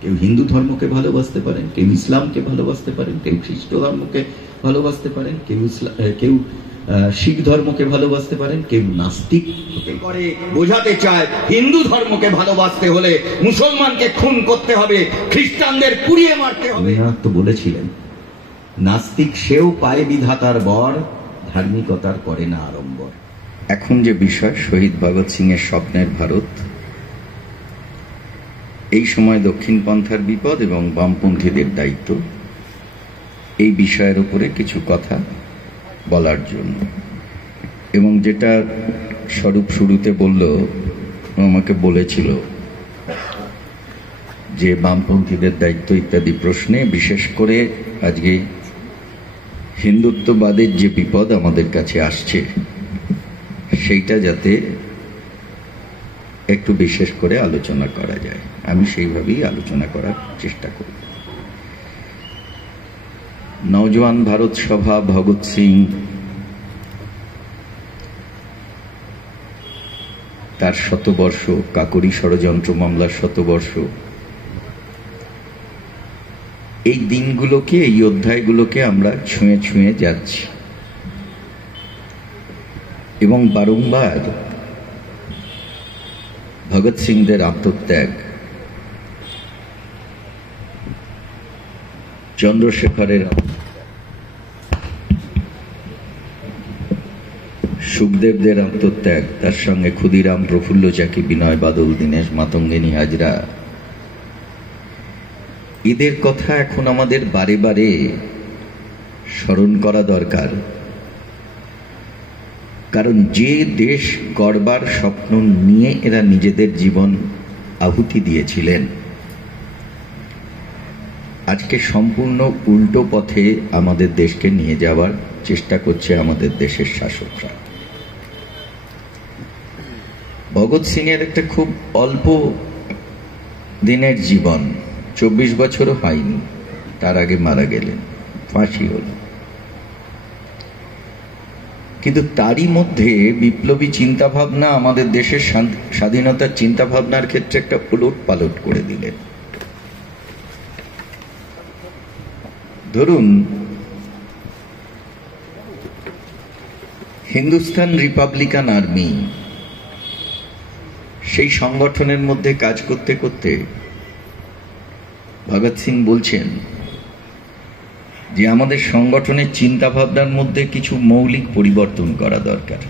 কেউ হিন্দু ধর্মকে ভালোবাসতে পারেন, কেউ ইসলামকে ভালোবাসতে পারেন, কেউ খ্রিস্ট ধর্মকে ভালোবাসতে পারেন, কেউ শিখ ধর্মকে ভালোবাসতে পারেন, কেউ নাস্তিক হতে পারে। বোঝাতে চায় হিন্দু ধর্মকে ভালোবাসতে হলে মুসলমানকে খুন করতে হবে, খ্রিস্টানদের পুড়িয়ে মারতে হবে। তো বলেছিলেন নাস্তিক সেও পায় বিধাতার বর, ধার্মিকতার করে না আড়ম্বর। এখন যে বিষয় শহীদ ভগৎ সিং এর স্বপ্নের ভারত, এই সময় দক্ষিণপন্থার বিপদ এবং বামপন্থীদের দায়িত্ব, এই বিষয়ের উপরে কিছু কথা বলার জন্য। এবং যেটা স্বরূপ শুরুতে বলল, আমাকে বলেছিল যে বামপন্থীদের দায়িত্ব ইত্যাদি প্রশ্নে, বিশেষ করে আজকে হিন্দুত্ববাদের যে বিপদ আমাদের কাছে আসছে সেইটা যাতে একটু বিশেষ করে আলোচনা করা যায়, আমি সেইভাবেই আলোচনা করার চেষ্টা করি। নওজোয়ান ভারত সভা, ভগৎ সিং, তার শতবর্ষ, কাকরি ষড়যন্ত্র মামলার শতবর্ষ, এই দিনগুলোকে, এই অধ্যায়গুলোকে আমরা ছুঁয়ে ছুঁয়ে যাচ্ছি এবং বারংবার ভগৎ সিংদের আত্মত্যাগ, চন্দ্রশেখরের, সুখদেবদের আত্মত্যাগ, তার সঙ্গে ক্ষুদিরাম, প্রফুল্ল চাকি, বিনয় বাদল, দীনেশ মাতঙ্গিনী হাজরা, এদের কথা এখন আমাদের বারে বারে স্মরণ করা দরকার। কারণ যে দেশ গড়বার স্বপ্ন নিয়ে এরা নিজেদের জীবন আহুতি দিয়েছিলেন, আজকে সম্পূর্ণ উল্টো পথে আমাদের দেশকে নিয়ে যাওয়ার চেষ্টা করছে আমাদের দেশের শাসকরা। ভগৎ সিং এর একটা খুব অল্প দিনের জীবন, 24 বছরও হয়নি, তার আগে মারা গেলেন, ফাঁসি হল। কিন্তু তারই মধ্যে বিপ্লবী চিন্তাভাবনা আমাদের দেশের স্বাধীনতার চিন্তাভাবনার ক্ষেত্রে একটা উলট পালট করে দিলেন। ধরুন, হিন্দুস্তান রিপাবলিকান আর্মি, সেই সংগঠনের মধ্যে কাজ করতে করতে ভগৎ সিং বলছেন যে আমাদের সংগঠনের চিন্তা ভাবনার মধ্যে কিছু মৌলিক পরিবর্তন করা দরকার।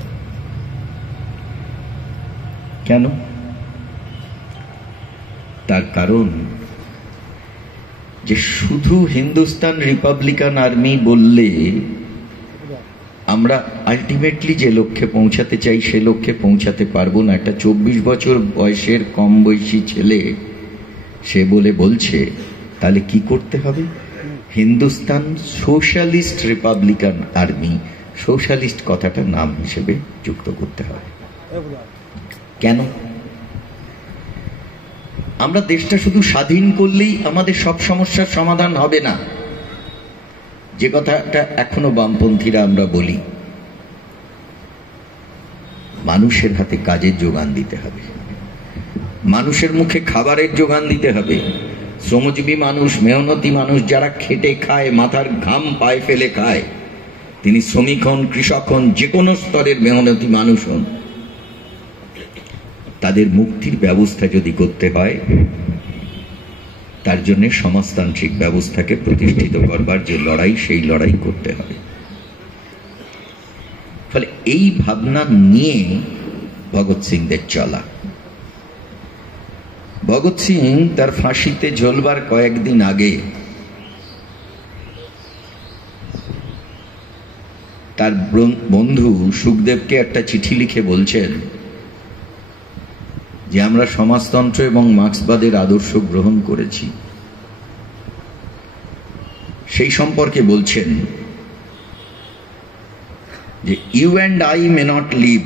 কেন? তার কারণ যে শুধু হিন্দুস্তান রিপাবলিকান আর্মি বললে আমরা আলটিমেটলি যে লক্ষ্যে পৌঁছাতে চাই সে লক্ষ্যে পৌঁছাতে পারবো না। একটা 24 বছর বয়সের কম বয়সী ছেলে সে বলছে, তাহলে কি করতে হবে? Hindustan socialist Republican army, socialist কথাটা নাম হিসেবে যুক্ত করতে হবে। কেন? আমরা দেশটা শুধু স্বাধীন করলেই আমাদের সব সমস্যার সমাধান হবে না, যে কথাটা এখনো বামপন্থীরা আমরা বলি। মানুষের হাতে কাজের যোগান দিতে হবে, মানুষের মুখে খাবারের যোগান দিতে হবে। শ্রমজীবী মানুষ, মেহনতি মানুষ, যারা খেটে খায়, মাথার ঘাম পায়ে ফেলে খায়, তিনি শ্রমিক হন, কৃষক হন, যে কোনো স্তরের মেহনতি মানুষ হন, তাদের মুক্তির ব্যবস্থা যদি করতে হয়, তার জন্য সমাজতান্ত্রিক ব্যবস্থাকে প্রতিষ্ঠিত করবার যে লড়াই, সেই লড়াই করতে হবে। ফলে এই ভাবনা নিয়ে ভগৎ সিংদের চলা। ভগৎ সিং তার ফাঁসিতে ঝুলবার কয়েকদিন আগে তার বন্ধু সুখদেবকে একটা চিঠি লিখে বলছেন যে আমরা সমাজতন্ত্র এবং মার্ক্সবাদের আদর্শ গ্রহণ করেছি। সেই সম্পর্কে বলছেন যে you and I may not live,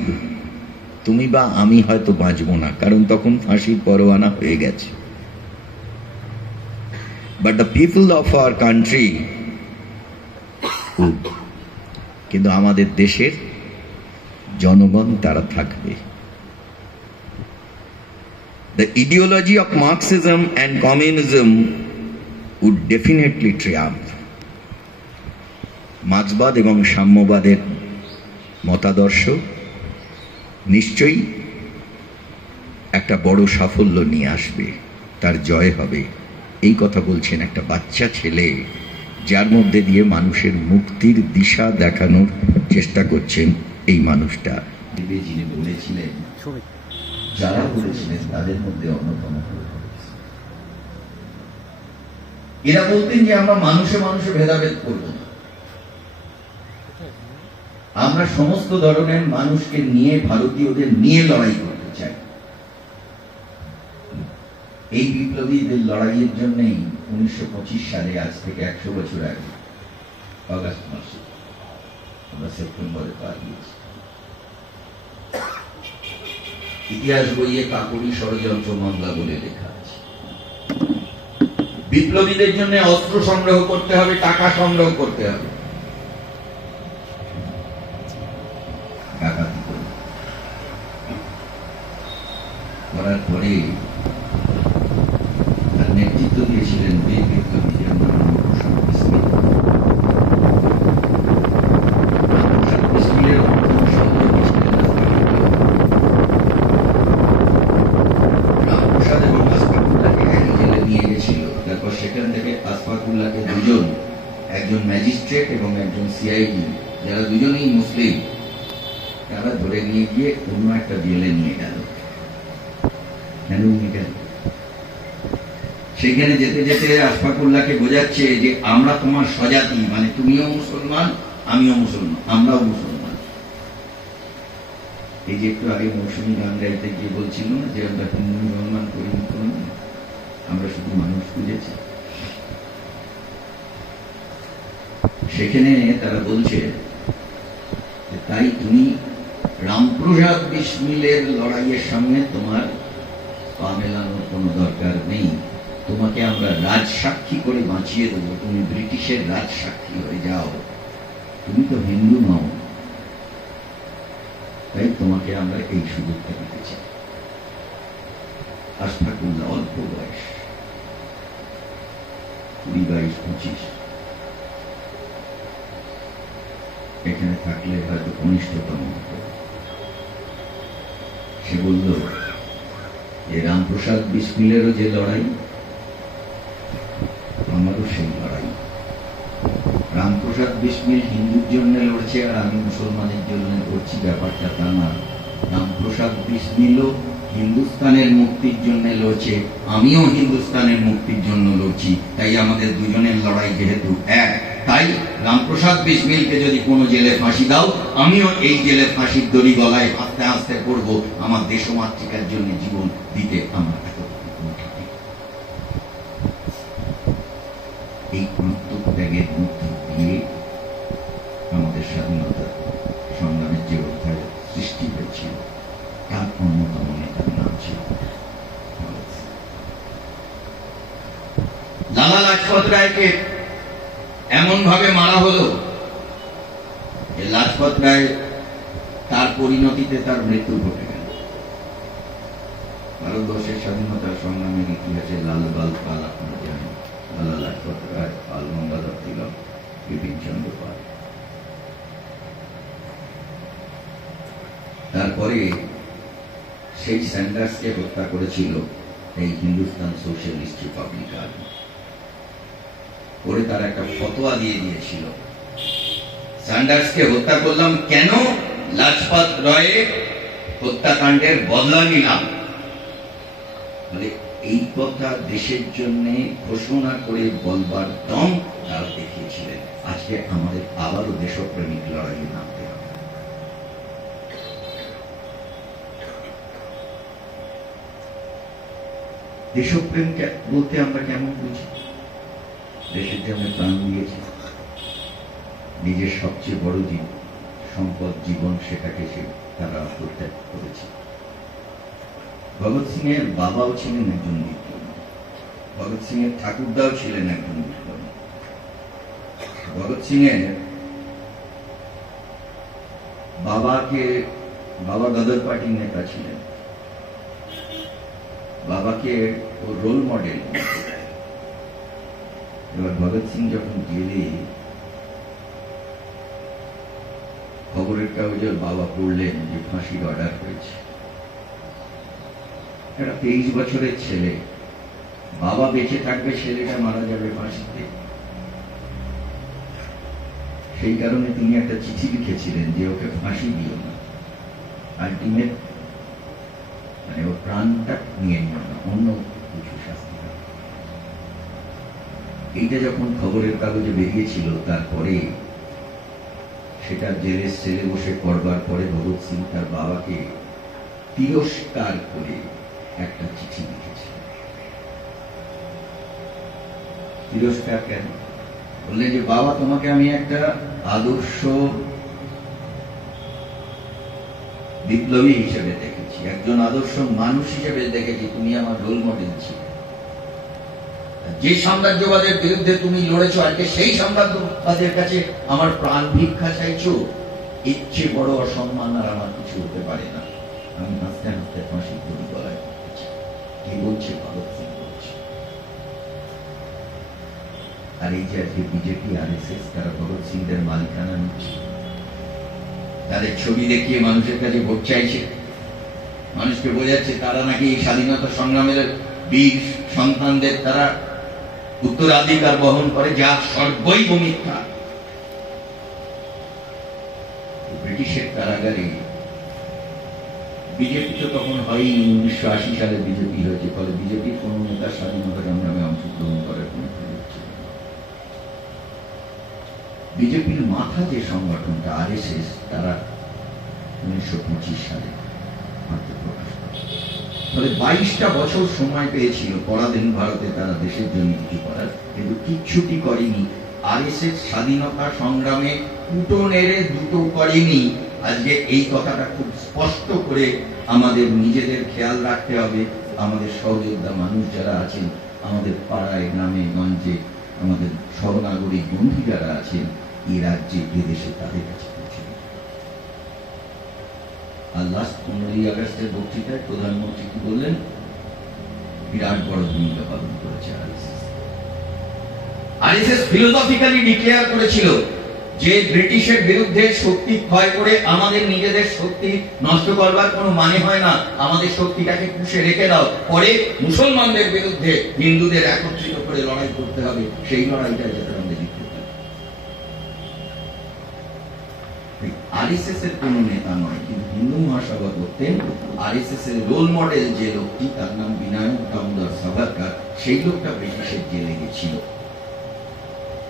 তুমি বা আমি হয়তো বাঁচব না, কারণ তখন ফাঁসির পরোয়ানা হয়ে গেছে। But the people of our country would, কিন্তু আমাদের দেশের জনগণ তারা থাকবে। The ideology of Marxism and communism would definitely triumph. মার্ক্সবাদ এবং সাম্যবাদের মতাদর্শ নিশ্চয়ই একটা বড় সাফল্য নিয়ে আসবে, তার জয় হবে। এই কথা বলছেন একটা বাচ্চা ছেলে, যার মধ্যে দিয়ে মানুষের মুক্তির দিশা দেখানোর চেষ্টা করছেন এই মানুষটা। যিনি বলেছিলেন, যারা বলেছিলেন তাদের মধ্যে অন্যতম। এরা বলতেন যে আমরা মানুষে মানুষে ভেদাভেদ করব না, আমরা সমস্ত ধরনের মানুষকে নিয়ে, ভারতীয়দের নিয়ে লড়াই করতে চাই। এই বিপ্লবীদের লড়াইয়ের জন্যই 1925 সালে, আজ থেকে 100 বছর আগে, আগস্ট মাসে আমরা সেপ্টেম্বরে পা দিয়েছি। ইতিহাস বইয়ে কাকুরি ষড়যন্ত্র মামলা বলে লেখা আছে। বিপ্লবীদের জন্য অস্ত্র সংগ্রহ করতে হবে, টাকা সংগ্রহ করতে হবে, ডাকাতি করার পরে তার নেতৃত্ব দিয়েছিলেন বীর বিপ্লবী দুজন, একজন ম্যাজিস্ট্রেট এবং একজন সিআইডি, যারা দুজনেই মুসলিম, তারা ধরে নিয়ে গিয়ে অন্য একটা জেলে নিয়ে গেল। কেন নিয়ে গেল? সেখানে যেতে যেতে আশফাকুল্লাহকে বোঝাচ্ছে যে আমরা তোমার স্বজাতি, মানে তুমিও মুসলমান, আমিও মুসলমান, আমরাও মুসলমান। এই যে একটু আগে মৌসুমী গান গাইতে গিয়ে বলছিল না যে আমরা হিন্দু মুসলমান করি, আমরা শুধু মানুষ খুঁজেছি। সেখানে তারা বলছে তাই তুমি রামপ্রসাদ বিসমিলের লড়াইয়ের সামনে তোমার পা মেলানোর কোনো দরকার নেই, তোমাকে আমরা রাজসাক্ষী করে বাঁচিয়ে দেবো, তুমি ব্রিটিশের রাজসাক্ষী হয়ে যাও, তুমি তো হিন্দু নও, তাই তোমাকে আমরা এই সুযোগটা দিতে চাই। আশফাকুল্লাহ অল্প বয়স, 20-22-25, এখানে থাকলে হয়তো কনিষ্ঠতম হতো। সে বলল যে রামপ্রসাদ বিসমিলেরও যে লড়াই, আমারও সেই লড়াই। রামপ্রসাদ বিসমিল হিন্দুর জন্য লড়ছে আর আমি মুসলমানের জন্য লড়ছি, ব্যাপারটা তা না। রামপ্রসাদ বিসমিলও হিন্দুস্তানের মুক্তির জন্য লড়ছে, আমিও হিন্দুস্তানের মুক্তির জন্য লড়ছি। তাই আমাদের দুজনের লড়াই যেহেতু এক, তাই রামপ্রসাদ বিসমিলকে যদি কোনো জেলে ফাঁসি দাও, আমিও এই জেলে ফাঁসির দড়ি গলায় হাসতে হাসতে পড়ব, আমার দেশমাতৃকার জন্য জীবন দিতে আমার এই আত্মত্যাগের মধ্যে দিয়ে আমাদের স্বাধীনতা সংগ্রামের যে অধ্যায় সৃষ্টি হয়েছিল, তার অন্যতম নেতার নাম ছিল লালা লাজপত রায়কে। এমন ভাবে মারা হলো যে লাজপত রায়, তার পরিণতিতে তার মৃত্যু ঘটে গেল। ভারতবর্ষের স্বাধীনতার সংগ্রামের ইতিহাসে লাল বাল পাল আপনারা জানেন, লালা লাজপত রায়, পাল গঙ্গাধর তিলক, বিপিন চন্দ্র পাল। তারপরে সেই স্যান্ডার্সকে হত্যা করেছিল এই হিন্দুস্তান সোশ্যালিস্ট রিপাবলিক আর্মি। পরে তারা একটা ফতোয়া দিয়ে দিয়েছিল, স্যান্ডার্সকে হত্যা করলাম কেন? লাজপত রায়ের হত্যাকাণ্ডের বদলা নিলাম। মানে এই কথা দেশের জন্য ঘোষণা করে বলবার দম তারা দেখিয়েছিলেন। আজকে আমাদের আবারও দেশপ্রেমিক লড়াইয়ে নামতে হবে। দেশপ্রেম বলতে আমরা কেমন বুঝি? দেশের জন্য প্রাণ দিয়েছে, নিজের সবচেয়ে বড় সম্পদ জীবন, সেটাকে তারা আত্মত্যাগ করেছে। ভগৎ সিং এর বাবাও ছিলেন একজন বিপ্লবী, ভগৎ সিং এর ঠাকুরদাও ছিলেন একজন বিপ্লবী। ভগৎ সিং এর বাবা গদর পার্টির নেতা ছিলেন, বাবাকে ওর রোল মডেল। এবার ভগৎ সিং যখন জেলে, খবরের কাগজে বাবা পড়লেন যে ফাঁসির অর্ডার হয়েছে। একটা 23 বছরের ছেলে, বাবা বেঁচে থাকবে, ছেলেটা মারা যাবে ফাঁসিতে। সেই কারণে তিনি একটা চিঠি লিখেছিলেন যে ওকে ফাঁসি দিও না, আলটিমেট মানে ওর প্রাণটা নিয়ে নিও না, অন্য কিছু শাস্তি হবে। এইটা যখন খবরের কাগজে বেরিয়েছিল, তারপরে সেটা জেলের সেলে বসে করবার পরে ভগৎ সিং তার বাবাকে তিরস্কার করে একটা চিঠি লিখেছে। তিরস্কার কেন? বললেন যে বাবা, তোমাকে আমি একটা আদর্শ বিপ্লবী হিসেবে দেখেছি, একজন আদর্শ মানুষ হিসেবে দেখেছি, তুমি আমার রোল মডেল ছিলে। যে সাম্রাজ্যবাদের বিরুদ্ধে তুমি লড়েছো, আজকে সেই সাম্রাজ্যবাদের কাছে আমার প্রাণ ভিক্ষা চাইছো, ইচ্ছে বড় অসম্মান আর আমার কিছু হতে পারে না। আমি হাসতে হাসতে ফাঁসি দড়ি গলায় পড়েছি। কে বলছে? ভগৎ সিং বলছে। আর এই যে আজকে বিজেপি RSS তারা ভগৎ সিংদের মালিকানা নিচ্ছে, তাদের ছবি দেখিয়ে মানুষের কাছে ভোট চাইছে, মানুষকে বোঝাচ্ছে তারা নাকি স্বাধীনতা সংগ্রামের বীর সন্তানদের তারা উত্তরাধিকার বহন করে, যা সর্বৈব মিথ্যা। ব্রিটিশের কারাগারে বিজেপি তো তখন হয়নি, 1980 সালে বিজেপি হয়েছে, ফলে বিজেপির কোন নেতা স্বাধীনতা সংগ্রামে অংশগ্রহণ করার কোন সুযোগ ছিল না। বিজেপির মাথা যে সংগঠনটা RSS, তারা 1925 সালে আত্মপ্রকাশ করে। ফলে 22টা বছর সময় পেয়েছিল পরাধীন ভারতে তারা দেশের জন্য কিছু করার, কিন্তু কিচ্ছুটি করেনি। RSS স্বাধীনতা সংগ্রামে কুটো নেড়ে দুটো করেনি। আজকে এই কথাটা খুব স্পষ্ট করে আমাদের নিজেদের খেয়াল রাখতে হবে। আমাদের সহযোদ্ধা মানুষ যারা আছেন, আমাদের পাড়ায় গ্রামে গঞ্জে আমাদের সহনাগরিক বন্ধু যারা আছেন এই রাজ্যে এদেশে, তাদের কাছে পৌঁছে। আর লাস্ট 15ই আগস্টের বক্তৃতায় প্রধানমন্ত্রী কি বললেন? বিরাট বড় ভূমিকা পালন করেছে RSS ফিলোসফিক্যালি ডিক্লেয়ার করেছিল যে ব্রিটিশের বিরুদ্ধে শক্তি ক্ষয় করে আমাদের নিজেদের শক্তি নষ্ট করবার কোনো মানে হয় না, আমাদের শক্তিটাকে পুষে রেখে দাও, পরে মুসলমানদের বিরুদ্ধে হিন্দুদের একত্রিত করে লড়াই করতে হবে, সেই লড়াইটা যাতে আমাদের জিততে পারে। RSS এর কোন নেতা নয়, কিন্তু হিন্দু মহাসভা করতেন। RSS এর রোল মডেল যে লোকটি, তার নাম বিনায়ক দামোদর সাভারকার, সেই লোকটা ব্রিটিশের জেলে গেছিল।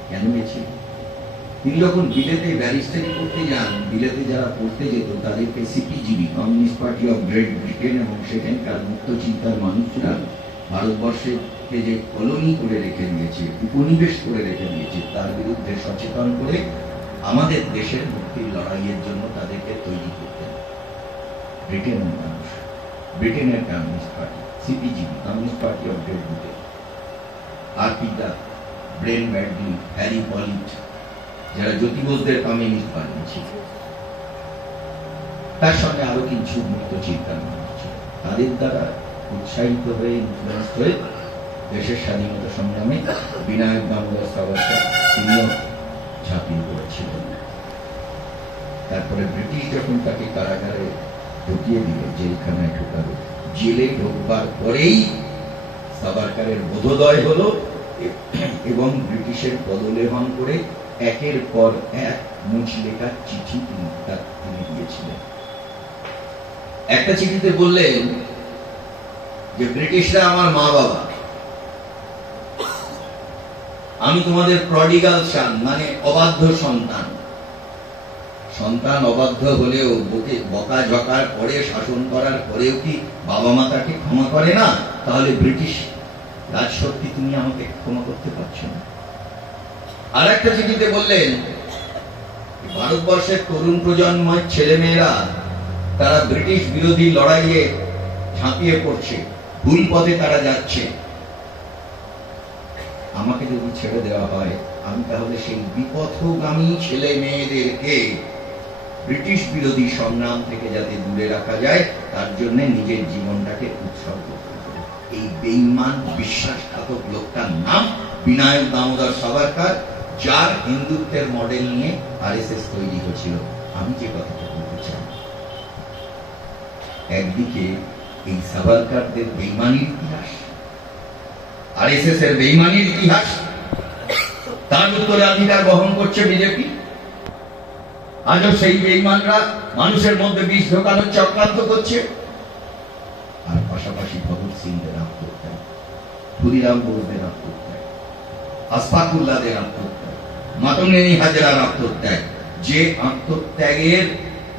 কেন গেছিল? তিনি যখন বিলেতে ব্যারিস্টারি করতে যান, বিলেতে যারা পড়তে যেত তাদেরকে CPGB, communist party of Great Britain, এবং সেখানকার মুক্ত চিন্তার মানুষরা ভারতবর্ষকে যে কলোনি করে রেখে দিয়েছে, উপনিবেশ করে রেখে দিয়েছে, তার বিরুদ্ধে সচেতন করে আমাদের দেশের মুক্তির লড়াইয়ের জন্য তাদেরকে তৈরি করতেন। ব্রিটেনের মানুষ, ব্রিটেনের communist party CPGB, communist party of Great Britain, আর পিতা ব্রেন ব্যাডলি, হ্যারি পলিট, যারা জ্যোতিবোসদের কমিউনিস্ট বানিয়েছিল, তার সঙ্গে আরো কিছু মুক্ত চিন্তার মানুষ ছিল। তাদের দ্বারা উৎসাহিত হয়ে, ইনফ্লুয়েন্স হয়ে দেশের স্বাধীনতা সংগ্রামে বিনায়ক দামোদর সাভারকার তিনিও ঝাঁপিয়ে পড়েছিলেন। তারপরে ব্রিটিশ যখন তাকে কারাগারে ঢুকিয়ে দিল, জেলখানায় ঢুকালো, জেলে ঢোকবার পরেই সাভারকারের বোধোদয় হলো এবং ব্রিটিশের পদলেহন করে একের পর এক মুচলেখা চিঠি তিনি দিয়েছিলেন। একটা চিঠিতে বললেন যে ব্রিটিশরা আমার মা বাবা, আমি তোমাদের প্রডিগাল সন, মানে অবাধ্য সন্তান। সন্তান অবাধ্য হলেও বকা ঝকার পরে, শাসন করার পরেও কি বাবা মা তাকে ক্ষমা করে না? তাহলে ব্রিটিশ রাজশক্তি তুমি আমাকে ক্ষমা করতে পারছো না। আর একটা চিঠিতে বললেন ভারতবর্ষের তরুণ প্রজন্মের ছেলে মেয়েরা তারা ব্রিটিশ বিরোধী লড়াইয়ে ঝাঁপিয়ে পড়ছে, ভুল পথে তারা যাচ্ছে। আমাকে যদি ছেড়ে দেওয়া হয়, আমি তাহলে সেই বিপথগামী ছেলে মেয়েদেরকে ব্রিটিশ বিরোধী সংগ্রাম থেকে যাতে দূরে রাখা যায়, তার জন্য নিজের জীবনটাকে উৎসর্গ করব। এই বেঈমান বিশ্বাসঘাতক লোকটার নাম বিনায়ক দামোদর সাভারকর, যার হিন্দুত্বের মডেল নিয়ে আরএসএস তৈরি হয়েছিল। আমি যে কথাটা বলতে চাই, একদিকে এই সাভারকরদের বেঈমানির ইতিহাস, আরএসএস এর বেঈমানির ইতিহাস, তার উত্তরাধিকার বহন করছে বিজেপি। আজও সেই বেঈমানরা মানুষের মধ্যে বিষ ঢোকানোর চক্রান্ত করছে। আর পাশাপাশি ভগৎ সিংদের আত্মত্যাগ, ক্ষুদিরাম বোসদের আত্মত্যাগ, আশফাকুল্লাহদের আত্মত্যাগ, মাতঙ্গিনী হাজরার আত্মত্যাগ, যে আত্মত্যাগের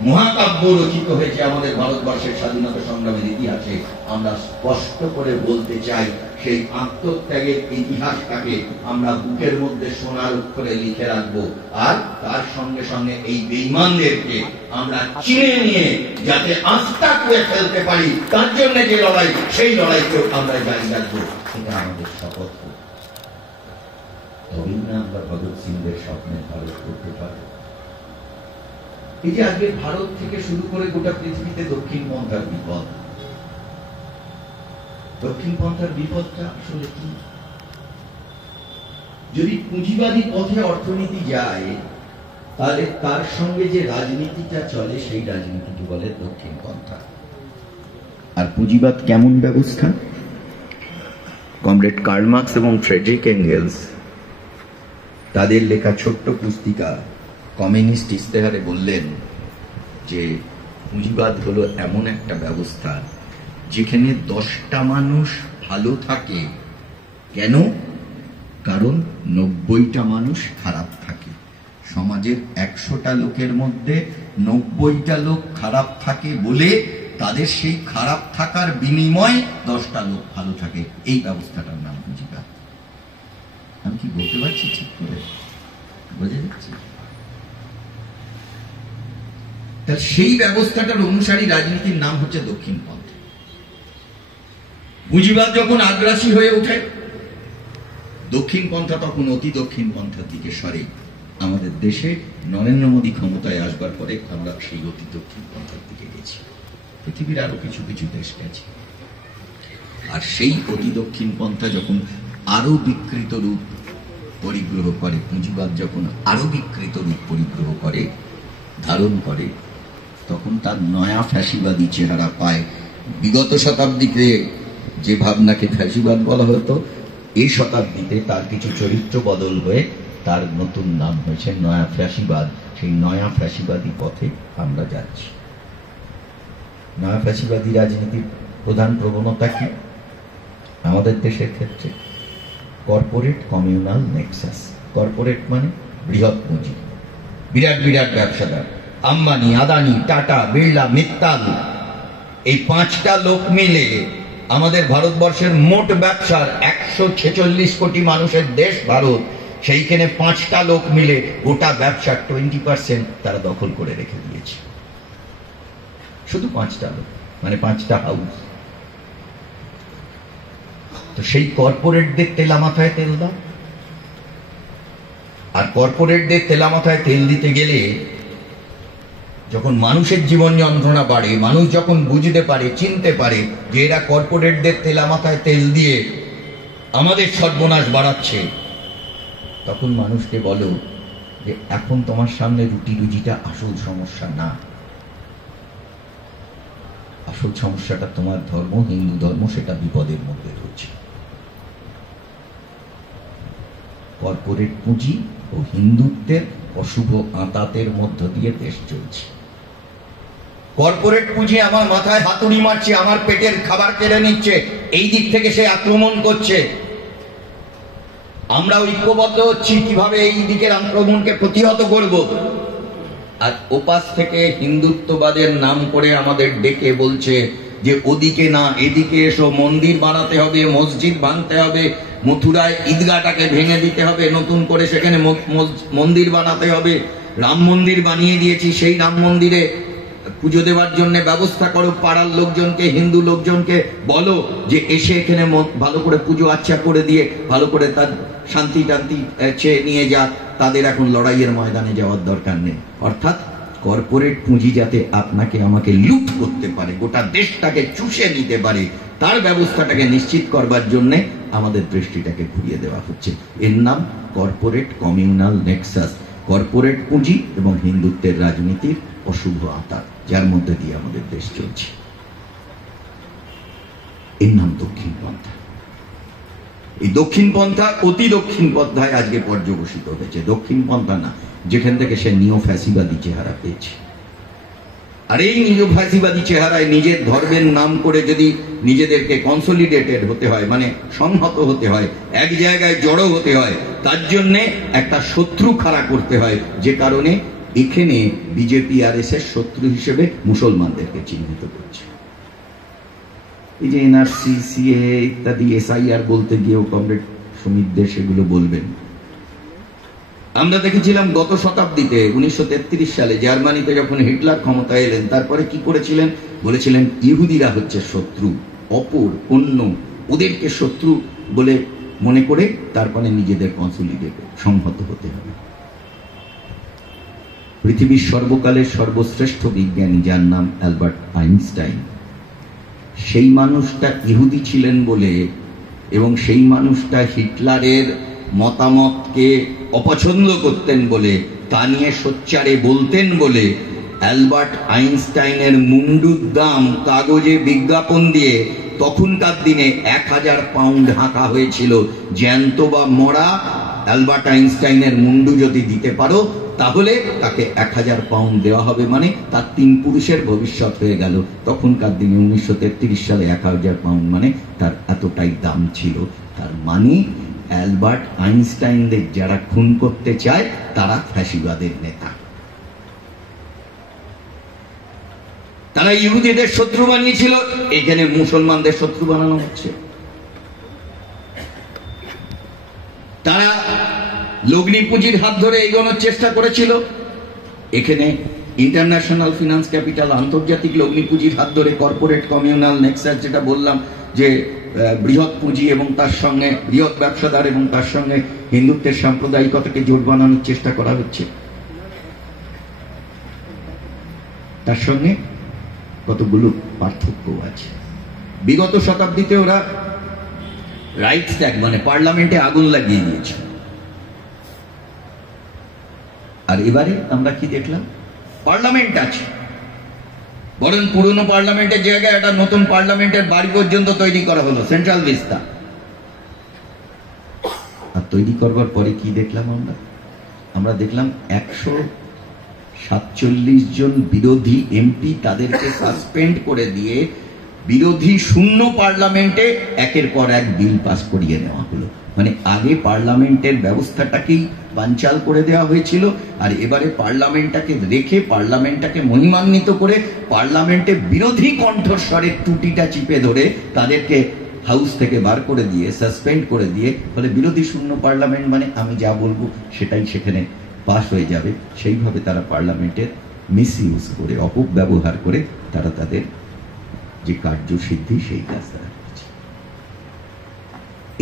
মহাকাব্য রচিত হয়েছে আমাদের ভারতবর্ষের স্বাধীনতা সংগ্রামের ইতিহাসে, আমরা স্পষ্ট করে বলতে চাই সেই আত্মত্যাগের ইতিহাসটাকে আমরা বুকের মধ্যে সোনার অক্ষরে লিখে রাখবো। আর তার সঙ্গে সঙ্গে এই বেঈমানদেরকে আমরা চিনে নিয়ে যাতে আস্থা করে ফেলতে পারি, তার জন্য যে লড়াই, সেই লড়াইকেও আমরা জারি রাখবো। এটা আমাদের শপথ। তবেই না আমরা ভগৎ সিংদের স্বপ্নের ভারত করতে পারবো। এই যে আজকে ভারত থেকে শুরু করে গোটা পৃথিবীতে দক্ষিণ পন্থার বিপদ, দক্ষিণ পন্থার বিপদটা আসলে কি? যদি পুঁজিবাদী পথে অর্থনীতি যায়, তাহলে তার সঙ্গে যে রাজনীতিটা চলে সেই রাজনীতিকে বলে দক্ষিণ পন্থা। আর পুঁজিবাদ কেমন ব্যবস্থা? কমরেড কার্ল মার্কস এবং ফ্রেডরিক এঙ্গেলস তাদের লেখা ছোট্ট পুস্তিকা কমিউনিস্ট ইস্তেহারে বললেন যে পুঁজিবাদ হলো এমন একটা ব্যবস্থা যেখানে 10টা মানুষ ভালো থাকে। কেন? কারণ 90টা মানুষ খারাপ থাকে। সমাজের 100টা লোকের মধ্যে 90টা লোক খারাপ থাকে বলে তাদের সেই খারাপ থাকার বিনিময়ে 10টা লোক ভালো থাকে। এই ব্যবস্থাটার নাম পুঁজিবাদ। আমি কি বলতে পারছি ঠিক করে? বোঝা যাচ্ছে? তাহলে সেই ব্যবস্থাটার অনুসারী রাজনীতির নাম হচ্ছে দক্ষিণ পন্থা। পুঁজিবাদ যখন আগ্রাসী হয়ে ওঠে, দক্ষিণ পন্থা তখন অতি দক্ষিণ পন্থার দিকে সরে। আমাদের দেশে নরেন্দ্র মোদী ক্ষমতায় আসবার পরে আমরা সেই অতি দক্ষিণ পন্থার দিকে গেছি। পৃথিবীর আরো কিছু কিছু দেশ গেছে। আর সেই অতি দক্ষিণ পন্থা যখন আরো বিকৃত রূপ পরিগ্রহ করে, পুঁজিবাদ যখন আরো বিকৃত রূপ পরিগ্রহ করে, ধারণ করে, তখন তার নয়া ফ্যাসিবাদী চেহারা পায়। বিগত শতাব্দীতে যে ভাবনাকে ফ্যাসিবাদ বলা হতো, এই শতাব্দীতে তার কিছু চরিত্র বদল হয়ে তার নতুন নাম হয়েছে নয়া ফ্যাসিবাদ। সেই নয়া ফ্যাসিবাদী পথে আমরা যাচ্ছি। নয়া ফ্যাসিবাদী রাজনীতির প্রধান প্রবণতা কি আমাদের দেশের ক্ষেত্রে? Corporate communal Nexus. কর্পোরেট মানে বৃহৎ পুঁজি, বিরাট বিরাট ব্যবসাদার, আম্বানি, আদানি, টাটা, বিড়লা, মিত্তাল, এই 5টা লোক মিলে আমাদের ভারতবর্ষের মোট ব্যবসার 146 কোটি মানুষের দেশ ভারত, সেইখানে 5টা লোক মিলে গোটা ব্যবসার 20% তারা দখল করে রেখে দিয়েছে। শুধু 5টা লোক, মানে 5টা হাউস। তো সেই কর্পোরেটদের তেলা মাথায় তেল দাও। আর কর্পোরেটদের তেলা মাথায় তেল দিতে গেলে যখন মানুষের জীবন যন্ত্রণা বাড়ে, মানুষ যখন বুঝতে পারে, চিনতে পারে যে এরা কর্পোরেটদের তেলা মাথায় তেল দিয়ে আমাদের সর্বনাশ বাড়াচ্ছে, তখন মানুষকে বলো যে এখন তোমার সামনে রুটি রুজিটা আসল সমস্যা না। আসল সমস্যাটা তোমার ধর্ম, হিন্দু ধর্ম, সেটা বিপদের মধ্যে রয়েছে। কর্পোরেট পুঁজি ও হিন্দুত্বের অশুভ আঁতাতের মধ্য দিয়ে দেশ চলছে। কর্পোরেট পুঁজি আমার মাথায় হাতুড়ি মারছে, আমার পেটের খাবার কেড়ে নিচ্ছে, এই দিক থেকে সে আক্রমণ করছে। আমরা ঐক্যবদ্ধ হচ্ছি কিভাবে এই দিকের আক্রমণকে প্রতিহত করব। আর ওপাশ থেকে হিন্দুত্ববাদের নাম করে আমাদের ডেকে বলছে যে ওদিকে না, এদিকে এসো, মন্দির বানাতে হবে, মসজিদ ভাঙতে হবে, মথুরায় ঈদগাহটাকে ভেঙে দিতে হবে, নতুন করে সেখানে মন্দির বানাতে হবে, রাম মন্দির বানিয়ে দিয়েছি, সেই রাম মন্দিরে পুজো দেওয়ার জন্য ব্যবস্থা করো, পাড়ার লোকজনকে, হিন্দু লোকজনকে বলো যে এসে এখানে ভালো করে পুজো আচ্ছা করে দিয়ে ভালো করে তার শান্তি টান্তি চেয়ে নিয়ে যাক। তাদের এখন লড়াইয়ের ময়দানে যাওয়ার দরকার নেই। অর্থাৎ কর্পোরেট পুঁজি যাতে আপনাকে আমাকে লুট করতে পারে, গোটা দেশটাকে চুষে নিতে পারে, তার ব্যবস্থাটাকে নিশ্চিত করবার জন্য আমাদের দৃষ্টিটাকে ঘুরিয়ে দেওয়া হচ্ছে। এর নাম কর্পোরেট কমিউনাল নেক্সাস, কর্পোরেট পুঁজি এবং হিন্দুত্বের রাজনীতির অশুভ আঁতাত, যার মধ্যে দিয়ে আমাদের দেশ চলছে। এর নাম দক্ষিণ পন্থা। এই দক্ষিণ পন্থা অতি দক্ষিণ পন্থায় আজকে পর্যবসিত হয়েছে। দক্ষিণ পন্থা না, যেখান থেকে সে নিও ফ্যাসিবাদী চেহারা পেয়েছে। আর এই নিও ফ্যাসিবাদী চেহারায় নিজের ধর্মের নাম করে যদি নিজেদেরকে কনসলিডেটেড হতে হয়, মানে সংহত হতে হয়, এক জায়গায় জড়ো হতে হয়, তার জন্যে একটা শত্রু খাড়া করতে হয়, যে কারণে এখানে বিজেপি আর এস এর শত্রু হিসেবে মুসলমানদেরকে চিহ্নিত করছে। এই যে এনআরসি, সিএ ইত্যাদি এসআইআর বলতে গিয়েও কমরেড সুমিত দে সেগুলো বলবেন। আমরা দেখেছিলাম গত শতাব্দীতে 1933 সালে জার্মানিতে যখন হিটলার ক্ষমতায় এলেন, তারপরে কি করেছিলেন? বলেছিলেন ইহুদিরা হচ্ছে শত্রু, অপর, অন্য, ওদেরকে শত্রু বলে মনে করে তারপরে নিজেদের কনসলিডেট সংহত হতে হবে। পৃথিবীর সর্বকালের সর্বশ্রেষ্ঠ বিজ্ঞানী, যার নাম অ্যালবার্ট আইনস্টাইন, সেই মানুষটা ইহুদি ছিলেন বলে এবং সেই মানুষটা হিটলারের মতামতকে অপছন্দ করতেন বলে, তা নিয়ে সোচ্চারে বলতেন বলে, অ্যালবার্ট আইনস্টাইনের মুন্ডুর দাম কাগজে বিজ্ঞাপন দিয়ে তখনকার দিনে 1000 পাউন্ড হাঁকা হয়েছিল। জ্যান্ত বা মরা অ্যালবার্ট আইনস্টাইনের মুন্ডু যদি দিতে পারো তাহলে তাকে 1000 পাউন্ড দেওয়া হবে, মানে তার 3 পুরুষের ভবিষ্যৎ হয়ে গেল। তখনকার দিনে 1933 সালে 1000 পাউন্ড মানে তার এতটাই দাম ছিল। তার মানে অ্যালবার্ট আইনস্টাইনদের যারা খুন করতে চায় তারা ফ্যাসিবাদের নেতা, তারা ইহুদিদের শত্রু বানিয়েছিল, এখানে মুসলমানদের শত্রু বানানো হচ্ছে। তারা লগ্নি পুঁজির হাত ধরে এগোনোর চেষ্টা করেছিল, এখানে ইন্টারন্যাশনাল ফিনান্স ক্যাপিটাল, আন্তর্জাতিক লগ্নি পুঁজির হাত ধরে কর্পোরেট কমিউনাল নেক্সাস, যেটা বললাম যে বৃহৎ পুঁজি এবং তার সঙ্গে বৃহৎ ব্যবসাদার এবং তার সঙ্গে হিন্দুত্বের সাম্প্রদায়িকতাকে জোট বানানোর চেষ্টা করা হচ্ছে। তার সঙ্গে কতগুলো পার্থক্য আছে। বিগত শতাব্দীতে ওরা রাইট ট্যাগ মানে পার্লামেন্টে আগুন লাগিয়ে দিয়েছে। আর এবারে আমরা কি দেখলাম? পার্লামেন্ট আছে, বরং পুরনো পার্লামেন্টের জায়গায় একটা নতুন পার্লামেন্টের বাড়ি পর্যন্ত তৈরি করা হলো, সেন্ট্রাল ভিস্তা। আর তৈরি করবার পরে কি দেখলাম আমরা দেখলাম 147 জন বিরোধী এমপি, তাদেরকে সাসপেন্ড করে দিয়ে বিরোধী শূন্য পার্লামেন্টে একের পর এক বিল পাস করিয়ে নেওয়া হলো। মানে আগে পার্লামেন্টের ব্যবস্থাটাকেই বানচাল করে দেওয়া হয়েছিল, আর এবারে পার্লামেন্টটাকে রেখে, পার্লামেন্টটাকে মহিমান্বিত করে, পার্লামেন্টে বিরোধী কণ্ঠস্বরের ত্রুটিটা চিপে ধরে তাদেরকে হাউস থেকে বার করে দিয়ে, সাসপেন্ড করে দিয়ে, ফলে বিরোধী শূন্য পার্লামেন্ট মানে আমি যা বলবো সেটাই সেখানে পাস হয়ে যাবে। সেইভাবে তারা পার্লামেন্টের মিসইউজ করে, অপব্যবহার করে তারা তাদের যে কার্যসিদ্ধি সেই কাজ তারা করছে।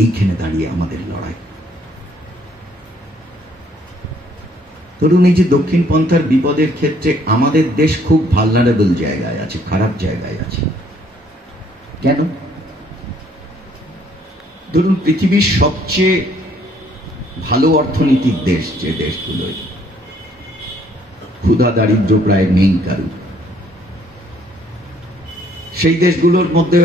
এইখানে দাঁড়িয়ে আমাদের লড়াই। ধরুন এই যে দক্ষিণ পন্থার বিপদের ক্ষেত্রে আমাদের দেশ খুব ভালনারেবল জায়গায় আছে, খারাপ জায়গায় আছে। কেন? ধরুন পৃথিবীর সবচেয়ে ভালো অর্থনীতির দেশ যে দেশগুলো, ক্ষুধা দারিদ্র প্রায় নেই কারণ, সেই দেশগুলোর মধ্যে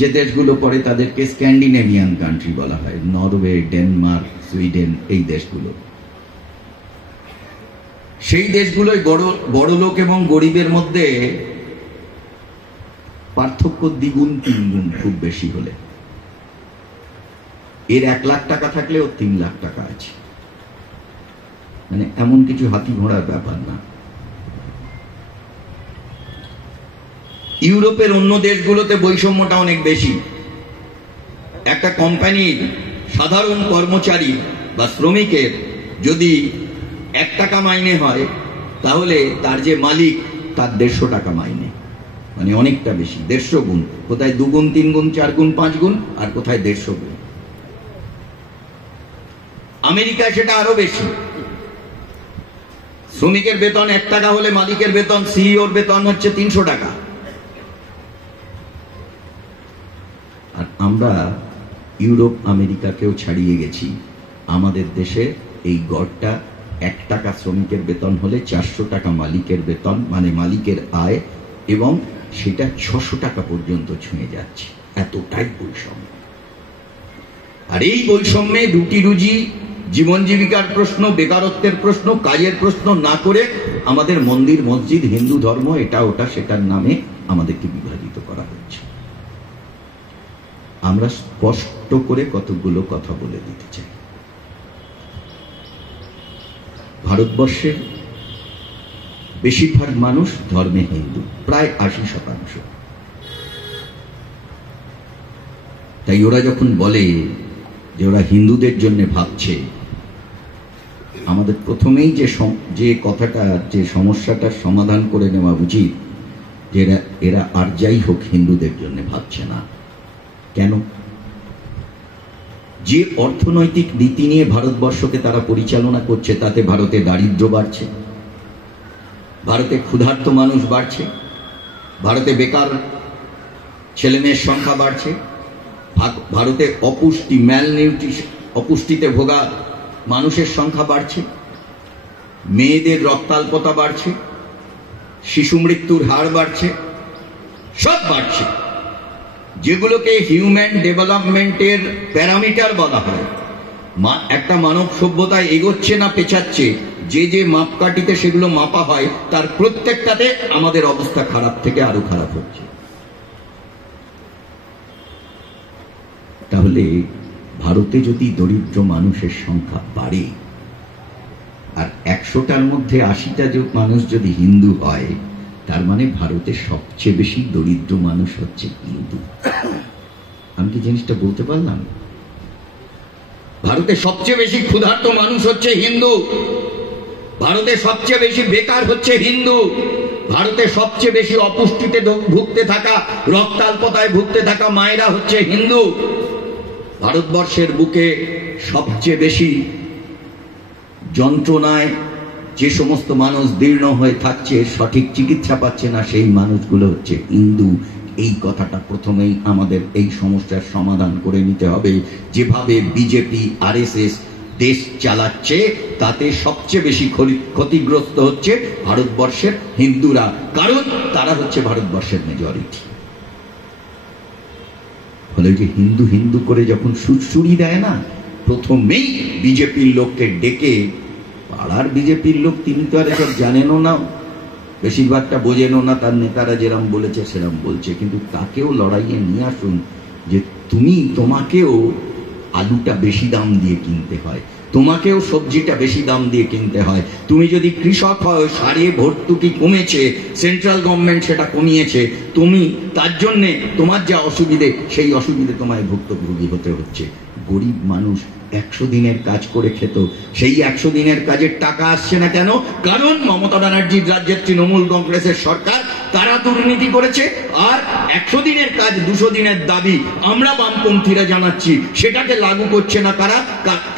যে দেশগুলো পড়ে তাদেরকে স্ক্যান্ডিনেভিয়ান কান্ট্রি বলা হয়, নরওয়ে, ডেনমার্ক, সুইডেন, এই দেশগুলো। সেই দেশগুলোয় বড় লোক এবং গরিবের মধ্যে পার্থক্য দ্বিগুণ তিনগুণ খুব বেশি হলে। এর 1 লাখ টাকা থাকলেও 3 লাখ টাকা আছে, মানে এমন কিছু হাতি ঘোড়ার ব্যাপার না। ইউরোপের অন্য দেশগুলোতে বৈষম্যটা অনেক বেশি। একটা কোম্পানির সাধারণ কর্মচারী বা শ্রমিকের যদি 1 টাকা মাইনে হয়, তাহলে তার যে মালিক তার 150 টাকা মাইনে, মানে অনেকটা বেশি, 150 গুণ। কোথায় 2 গুণ, 3 গুণ, 4 গুণ, 5 গুণ, আর কোথায় 150 গুণ। আমেরিকায় সেটা আরো বেশি। শ্রমিকের বেতন 1 টাকা হলে মালিকের বেতন, সিইওর বেতন হচ্ছে 300 টাকা। আমরা ইউরোপ আমেরিকাকেও ছাড়িয়ে গেছি। আমাদের দেশে এই গড়টা 1 টাকা শ্রমিকের বেতন হলে 400 টাকা মালিকের বেতন, মানে মালিকের আয়, এবং সেটা 600 টাকা পর্যন্ত ছুঁয়ে যাচ্ছে। এতটাই বৈষম্য। আর এই বৈষম্যে রুটি রুজি, জীবন জীবিকার প্রশ্ন, বেকারত্বের প্রশ্ন, কাজের প্রশ্ন না করে আমাদের মন্দির মসজিদ, হিন্দু ধর্ম, এটা ওটা সেটার নামে আমাদেরকে বিভাজিত করা হচ্ছে। আমরা স্পষ্ট করে কতগুলো কথা বলে দিতে চাই। ভারতবর্ষের বেশিরভাগ মানুষ ধর্মে হিন্দু, প্রায় 80%। তাই ওরা যখন বলে যে ওরা হিন্দুদের জন্য ভাবছে, আমাদের প্রথমেই যে কথাটা, যে সমস্যাটার সমাধান করে নেওয়া উচিত, যে এরা আর যাই হোক হিন্দুদের জন্য ভাবছে না। কেন? যে অর্থনৈতিক নীতি নিয়ে ভারতবর্ষকে তারা পরিচালনা করছে, তাতে ভারতে দারিদ্র্য বাড়ছে, ভারতে ক্ষুধার্ত মানুষ বাড়ছে, ভারতে বেকার ছেলেমেয়ের সংখ্যা বাড়ছে, ভারতে অপুষ্টি, ম্যালনিউট্রিশন, অপুষ্টিতে ভোগা মানুষের সংখ্যা বাড়ছে, মেয়েদের রক্তাল্পতা বাড়ছে, শিশু মৃত্যুর হার বাড়ছে, সব বাড়ছে। যেগুলোকে হিউম্যান ডেভেলপমেন্টের প্যারামিটার বলা হয়, একটা মানব সভ্যতায় এগোচ্ছে না পেছাচ্ছে, যে যে মাপকাঠিতে সেগুলো মাপা হয়, তার প্রত্যেকটাতে আমাদের অবস্থা খারাপ থেকে আরো খারাপ হচ্ছে। তাহলে ভারতে যদি দরিদ্র মানুষের সংখ্যা বাড়ে, আর 100টার মধ্যে 80টা মানুষ যদি হিন্দু হয়, তার মানে ভারতে সবচেয়ে বেশি দরিদ্র মানুষ হচ্ছে হিন্দু। আমি কি জিনিসটা বলতে পারলাম? ভারতে সবচেয়ে বেশি ক্ষুধার্ত মানুষ হচ্ছে হিন্দু, ভারতে সবচেয়ে বেশি বেকার হচ্ছে হিন্দু, ভারতে সবচেয়ে বেশি অপুষ্টিতে ভুগতে থাকা, রক্তাল্পতায় ভুগতে থাকা মায়েরা হচ্ছে হিন্দু। ভারতবর্ষের বুকে সবচেয়ে বেশি যন্ত্রণায় যে সমস্ত মানুষ দীর্ণ হয়ে থাকছে, সঠিক চিকিৎসা পাচ্ছে না, সেই মানুষগুলো হচ্ছে হিন্দু। এই কথাটা প্রথমেই আমাদের এই সমস্যার সমাধান করে নিতে হবে। যেভাবে বিজেপি, আরএসএস দেশ চালাচ্ছে, তাতে সবচেয়ে বেশি ক্ষতিগ্রস্ত হচ্ছে ভারতবর্ষের হিন্দুরা, কারণ তারা হচ্ছে ভারতবর্ষের মেজরিটি। ফলে যে হিন্দু হিন্দু করে যখন সুরসুরি দেয় না, প্রথমেই বিজেপির লোককে ডেকে, পাড়ার বিজেপির লোক, তিনি তো আর এসব জানেনও না, বেশিরভাগটা বোঝেনও না, তার নেতারা যেরম বলেছে সেরম বলছে, কিন্তু তাকেও লড়াইয়ে নিয়ে আসুন যে তোমাকেও আলুটা বেশি দাম দিয়ে কিনতে হয়, তোমাকেও সবজিটা বেশি দাম দিয়ে কিনতে হয়। তুমি যদি কৃষক হয়, সারে ভর্তুকি কমেছে, সেন্ট্রাল গভর্নমেন্ট সেটা কমিয়েছে, তুমি তার জন্যে তোমার যা অসুবিধে, সেই অসুবিধে তোমায় ভুক্তভোগী হতে হচ্ছে। গরিব মানুষ 100 দিনের কাজ করে খেত, সেই 100 দিনের কাজের টাকা আসছে না কেন? কারণ মমতা ব্যানার্জির রাজ্যের তৃণমূল কংগ্রেসের সরকার, তারা দুর্নীতি করেছে। আর 100 দিনের কাজ, 200 দিনের দাবি আমরা বামপন্থীরা জানাচ্ছি, সেটাকে লাগু করছে না কারা?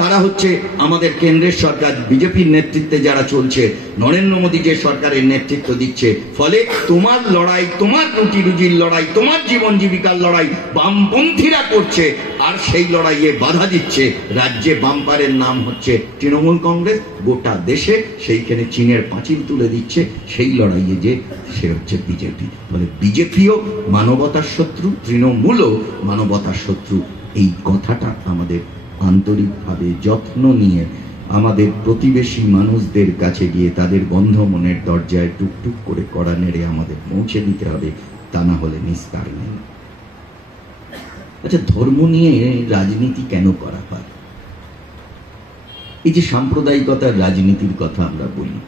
তারা হচ্ছে আমাদের কেন্দ্রের সরকার, বিজেপির নেতৃত্বে যারা চলছে, নরেন্দ্র মোদী যে সরকারের নেতৃত্ব দিচ্ছে। ফলে তোমার লড়াই, তোমার রুটি রুজির লড়াই, তোমার জীবন জীবিকার লড়াই বামপন্থীরা করছে, আর সেই লড়াইয়ে বাধা দিচ্ছে রাজ্যে বাম্পারের নাম হচ্ছে তৃণমূল কংগ্রেস, গোটা দেশে সেইখানে চীনের পাঁচিল তুলে দিচ্ছে, সেই লড়াইয়ে যে সে হচ্ছে বিজেপি। ফলে বিজেপিও মানবতার শত্রু, তৃণমূলও মানবতার শত্রু। এই কথাটা আমাদের আন্তরিকভাবে যত্ন নিয়ে আমাদের প্রতিবেশী মানুষদের কাছে গিয়ে তাদের বন্ধ মনের দরজায় টুকটুক করে কড়া নেড়ে আমাদের পৌঁছে দিতে হবে, তা না হলে নিস্তার নেই। আচ্ছা, ধর্ম নিয়ে রাজনীতি কেন করা হয়? এই যে সাম্প্রদায়িকতার রাজনীতির কথা আমরা বলি,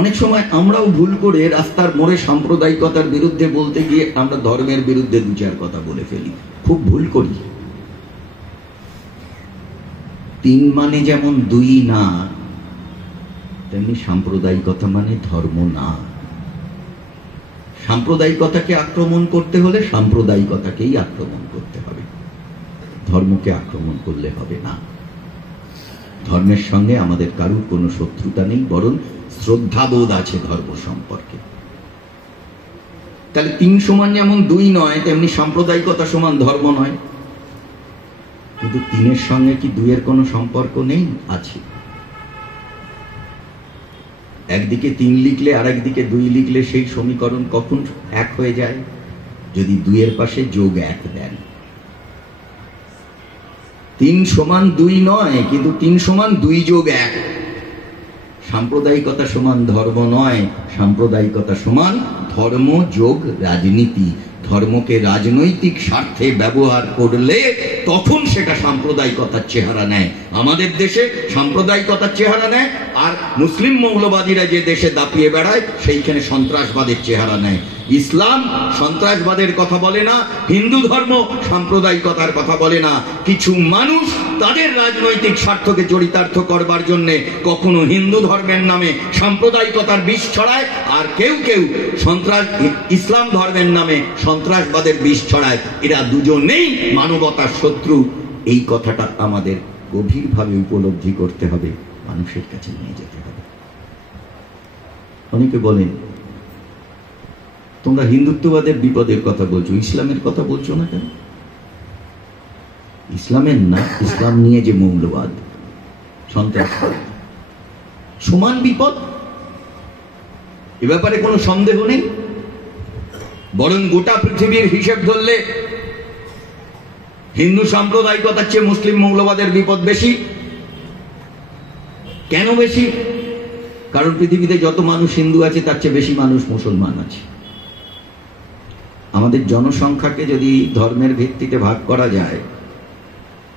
অনেক সময় আমরাও ভুল করে রাস্তার মোড়ে সাম্প্রদায়িকতার বিরুদ্ধে বলতে গিয়ে আমরা ধর্মের বিরুদ্ধে 2-4 কথা বলে ফেলি, খুব ভুল করি। 3 মানে যেমন 2 না, তেমনি সাম্প্রদায়িকতা মানে ধর্ম না। সাম্প্রদায়িকতাকে আক্রমণ করতে হলে সাম্প্রদায়িকতাকেই আক্রমণ করতে হবে, ধর্মকে আক্রমণ করলে হবে না। ধর্মের সঙ্গে আমাদের কারুর কোনো শত্রুতা নেই, বরং শ্রদ্ধাবোধ আছে ধর্ম সম্পর্কে। তাহলে 3 সমান যেমন 2 নয়, তেমনি সাম্প্রদায়িকতা সমান ধর্ম নয়। কিন্তু 3-এর সঙ্গে কি 2-এর কোনো সম্পর্ক নেই? আছে। একদিকে 3 লিখলে আর একদিকে 2 লিখলে সেই সমীকরণ কখন এক হয়ে যায়? যদি 2-এর পাশে যোগ 1 দেন। 3 সমান 2 নয়, কিন্তু 3 সমান 2 যোগ 1। সাম্প্রদায়িকতা সমান ধর্ম নয়, সাম্প্রদায়িকতা সমান ধর্ম যোগ রাজনীতি। ধর্মকে রাজনৈতিক স্বার্থে ব্যবহার করলে তখন সেটা সাম্প্রদায়িকতার চেহারা নেয়। আমাদের দেশে সাম্প্রদায়িকতার চেহারা নেয়, আর মুসলিম মৌলবাদীরা যে দেশে দাপিয়ে বেড়ায় সেইখানে সন্ত্রাসবাদের চেহারা নেয়। ইসলাম সন্ত্রাসবাদের কথা বলে না, হিন্দু ধর্ম সাম্প্রদায়িকতার কথা বলে না। কিছু মানুষ তাদের রাজনৈতিক স্বার্থকে চরিতার্থ করবার জন্য কখনো হিন্দু ধর্মের নামে সাম্প্রদায়িকতার বিষ ছড়ায়, আর কেউ কেউ ইসলাম ধর্মের নামে সন্ত্রাসবাদের বিষ ছড়ায়। এরা দুজনেই মানবতার শত্রু। এই কথাটা আমাদের গভীরভাবে উপলব্ধি করতে হবে, মানুষের কাছে নিয়ে যেতে হবে। অনেকে বলেন, তোমরা হিন্দুত্ববাদের বিপদের কথা বলছো, ইসলামের কথা বলছো না কেন? ইসলামের না, ইসলাম নিয়ে যে মৌলবাদ, সন্ত্রাসবাদ সমান বিপদ, এ ব্যাপারে কোনো সন্দেহ নেই। বরং গোটা পৃথিবীর হিসেব ধরলে হিন্দু সাম্প্রদায়িকতার চেয়ে মুসলিম মৌলবাদের বিপদ বেশি। কেন বেশি? কারণ পৃথিবীতে যত মানুষ হিন্দু আছে তার চেয়ে বেশি মানুষ মুসলমান আছে। আমাদের জনসংখ্যাকে যদি ধর্মের ভিত্তিতে ভাগ করা যায়,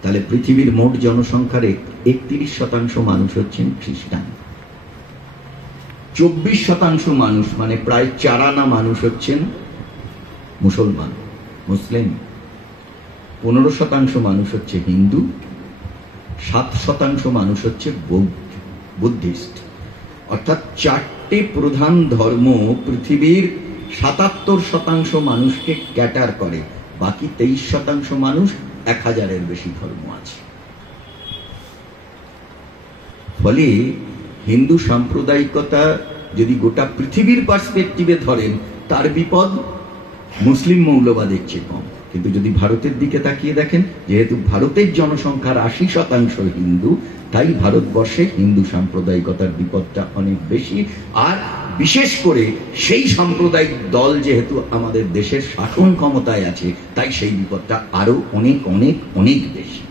তাহলে পৃথিবীর মোট জনসংখ্যার 31% মানুষ হচ্ছেন খ্রিস্টান, 24% মানুষ মানে প্রায় 4 আনা মানুষ হচ্ছেন মুসলমান মুসলিম, 15% মানুষ হচ্ছে হিন্দু, 7% মানুষ হচ্ছে বুদ্ধিস্ট। অর্থাৎ 4টে প্রধান ধর্ম পৃথিবীর 77% মানুষকে ক্যাটার করে। বাকি 23% মানুষ, 1000-এর বেশি ধর্ম আছে। ফলে হিন্দু সাম্প্রদায়িকতা যদি গোটা পৃথিবীর পার্সপেক্টিভে ধরেন, তার বিপদ মুসলিম মৌলবাদের চেয়ে কম। কিন্তু যদি ভারতের দিকে তাকিয়ে দেখেন, যেহেতু ভারতের জনসংখ্যার 80% হিন্দু, তাই ভারতবর্ষে হিন্দু সাম্প্রদায়িকতার বিপদটা অনেক বেশি। আর বিশেষ করে সেই সাম্প্রদায়িক দল যেহেতু আমাদের দেশের শাসন ক্ষমতায় আছে, তাই সেই বিপদটা আরো অনেক অনেক অনেক বেশি।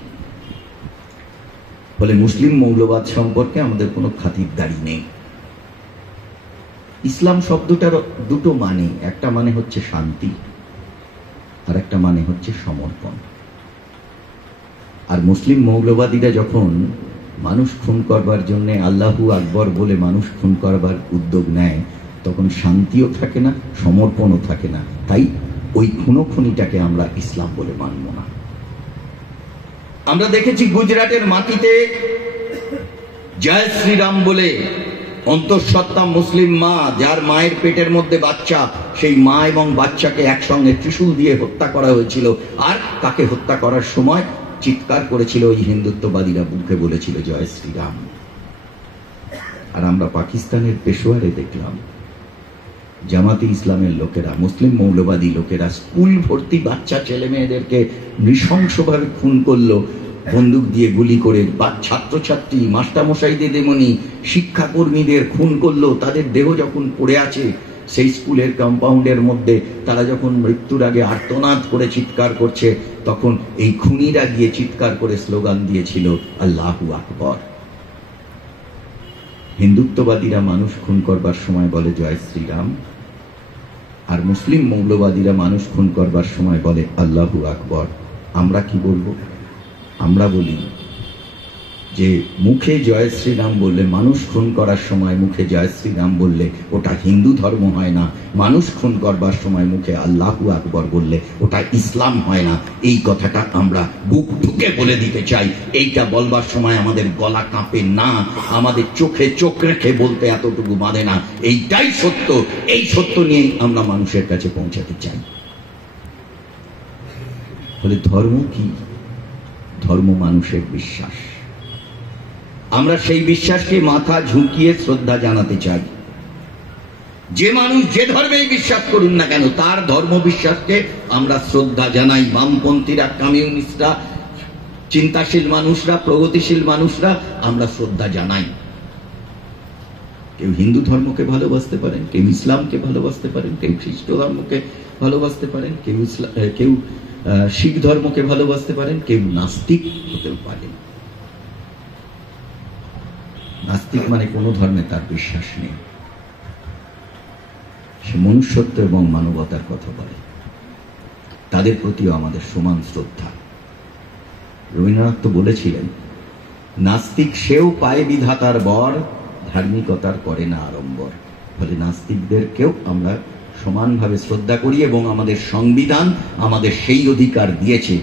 ফলে মুসলিম মৌলবাদ সম্পর্কে আমাদের কোনো খাতিরদারি নেই। ইসলাম শব্দটার দুটো মানে, একটা মানে হচ্ছে শান্তি, আর একটা মানে হচ্ছে সমর্পণ। আর মুসলিম মৌলবাদীরা যখন মানুষ খুন করবার জন্য আল্লাহু আকবর বলে মানুষ খুন করবার উদ্যোগ নেয়, তখন শান্তিও থাকে না, সমর্পণও থাকে না। তাই ওই খুনোখুনিটাকে আমরা ইসলাম বলে মানব না। আমরা দেখেছি গুজরাটের মাটিতে জয় শ্রীরাম বলে অন্তঃসত্ত্বা মুসলিম মা, যার মায়ের পেটের মধ্যে বাচ্চা, সেই মা এবং বাচ্চাকে একসঙ্গে ত্রিশূল দিয়ে হত্যা করা হয়েছিল। আর তাকে হত্যা করার সময় চিৎকার করেছিল ওই হিন্দুত্ববাদীরা, বুকে বলেছিল জয় শ্রীরাম। আর আমরা পাকিস্তানের পেশোয়ারে দেখলাম জামাতে ইসলামের লোকেরা, মুসলিম মৌলবাদী লোকেরা স্কুল ভর্তি বাচ্চা ছেলে মেয়েদেরকে নৃশংসভাবে খুন করলো, বন্দুক দিয়ে গুলি করে। ছাত্রছাত্রী, মাস্টারমশাই দিদিমণি, শিক্ষাকর্মীদের খুন করলো। তাদের দেহ যখন পড়ে আছে সেই স্কুলের কম্পাউন্ডের মধ্যে, তারা যখন মৃত্যুর আগে আর্তনাদ করে চিৎকার করছে, তখন এই খুনিরা গিয়ে চিৎকার করে স্লোগান দিয়েছিল আল্লাহু আকবর। হিন্দুত্ববাদীরা মানুষ খুন করবার সময় বলে জয় শ্রীরাম, আর মুসলিম মৌলবাদীরা মানুষ খুন করবার সময় বলে আল্লাহু আকবর। আমরা কি বলবো? আমরা বলি যে মুখে জয় শ্রীরাম বললে, মানুষ খুন করার সময় মুখে জয় শ্রীরাম বললে ওটা হিন্দু ধর্ম হয় না। মানুষ খুন করবার সময় মুখে আল্লাহু আকবর বললে ওটা ইসলাম হয় না। এই কথাটা আমরা বুক ঢুকে বলে দিতে চাই। এইটা বলবার সময় আমাদের গলা কাঁপে না, আমাদের চোখে চোখ রেখে বলতে এতটুকু বাঁধে না। এইটাই সত্য। এই সত্য নিয়েই আমরা মানুষের কাছে পৌঁছাতে চাই। বলে ধর্ম কি? ধর্ম মানুষের বিশ্বাস। আমরা সেই বিশ্বাসকে মাথা ঝুঁকিয়ে শ্রদ্ধা জানাতে চাই। যে মানুষ যে ধর্মেই বিশ্বাস করুন না কেন তার ধর্ম বিশ্বাসকে আমরা শ্রদ্ধা জানাই। বামপন্থীরা, কমিউনিস্টরা, চিন্তাশীল মানুষরা, প্রগতিশীল মানুষরা আমরা শ্রদ্ধা জানাই। কেউ হিন্দু ধর্মকে ভালোবাসতে পারেন, কেউ ইসলামকে ভালোবাসতে পারেন, কেউ খ্রিস্ট ধর্মকে ভালোবাসতে পারেন, কেউ শিখ ধর্মকে ভালোবাসতে পারেন, কেউ নাস্তিক হতেও পারেন। নাস্তিক মানে কোনো ধর্মে তার বিশ্বাস নেই, সে মনুষ্যত্ব এবং মানবতার কথা বলে। তাদের প্রতিও আমাদের সমান শ্রদ্ধা। রবীন্দ্রনাথ তো বলেছিলেন, নাস্তিক সেও পায় বিধাতার বর, ধার্মিকতার করে না আড়ম্বর। ফলে নাস্তিকদেরকেও আমরা সমানভাবে শ্রদ্ধা করি এবং আমাদের সংবিধান আমাদের সেই অধিকার দিয়েছে।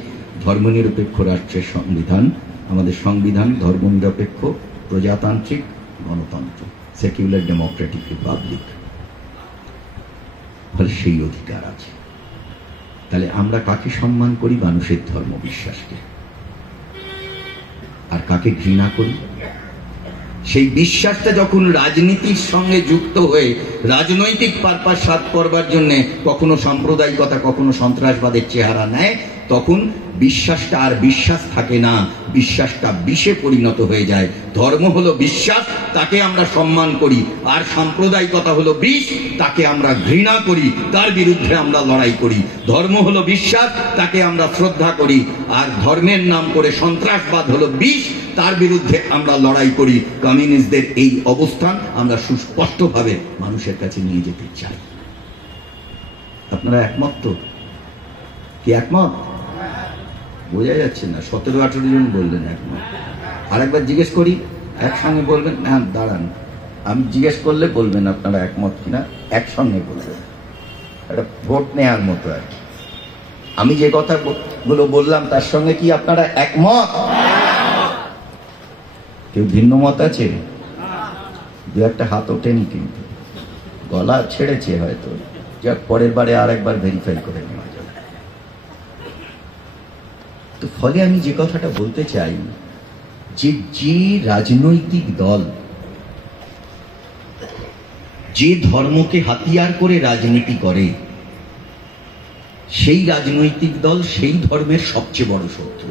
ধর্মনিরপেক্ষ রাষ্ট্রের সংবিধান, আমাদের সংবিধান ধর্মনিরপেক্ষ, প্রজাতান্ত্রিক, গণতন্ত্র, সেকুলার ডেমোক্রেটিক রিপাবলিক। ফলে সেই অধিকার আছে। তাহলে আমরা কাকে সম্মান করি? মানুষের ধর্ম বিশ্বাসকে। আর কাকে ঘৃণা করি? সেই বিশ্বাসটা যখন রাজনীতির সঙ্গে যুক্ত হয়ে রাজনৈতিক পারপাস সাধ করবার জন্য কখনো সাম্প্রদায়িকতা, কখনো সন্ত্রাসবাদের চেহারা নেয়, তখন বিশ্বাসটা আর বিশ্বাস থাকে না, বিশ্বাসটা বিষে পরিণত হয়ে যায়। ধর্ম হলো বিশ্বাস, তাকে আমরা সম্মান করি, আর সাম্প্রদায়িকতা হলো বিষ, তাকে আমরা ঘৃণা করি, তার বিরুদ্ধে আমরা লড়াই করি। ধর্ম হলো বিশ্বাস, তাকে আমরা শ্রদ্ধা করি, আর ধর্মের নাম করে সন্ত্রাসবাদ হলো বিষ, তার বিরুদ্ধে আমরা লড়াই করি। কমিউনিস্টদের এই অবস্থান আমরা সুস্পষ্টভাবে মানুষের কাছে নিয়ে যেতে চাই। আপনারা একমত তো? কি একমত? বোঝা যাচ্ছে না, 17-18 জন বললেন একমত। আরেকবার জিজ্ঞেস করি, একসঙ্গে বলবেন। না দাঁড়ান, আমি জিজ্ঞেস করলে বলবেন আপনারা একমত কিনা, একসঙ্গে বলবেন। একটা ভোট নেওয়ার মতো আর কি। আমি যে কথাগুলো বললাম তার সঙ্গে কি আপনারা একমত? কেউ ভিন্ন মত আছে? দু একটা হাত ওঠেনি, কিন্তু গলা ছেড়েছে হয়তো। যা পরের বারে আরেকবার ভেরিফাই করে নেওয়া যাবে। তো ফলে আমি যে কথাটা বলতে চাই, যে রাজনৈতিক দল যে ধর্মকে হাতিয়ার করে রাজনীতি করে, সেই রাজনৈতিক দল সেই ধর্মের সবচেয়ে বড় শত্রু।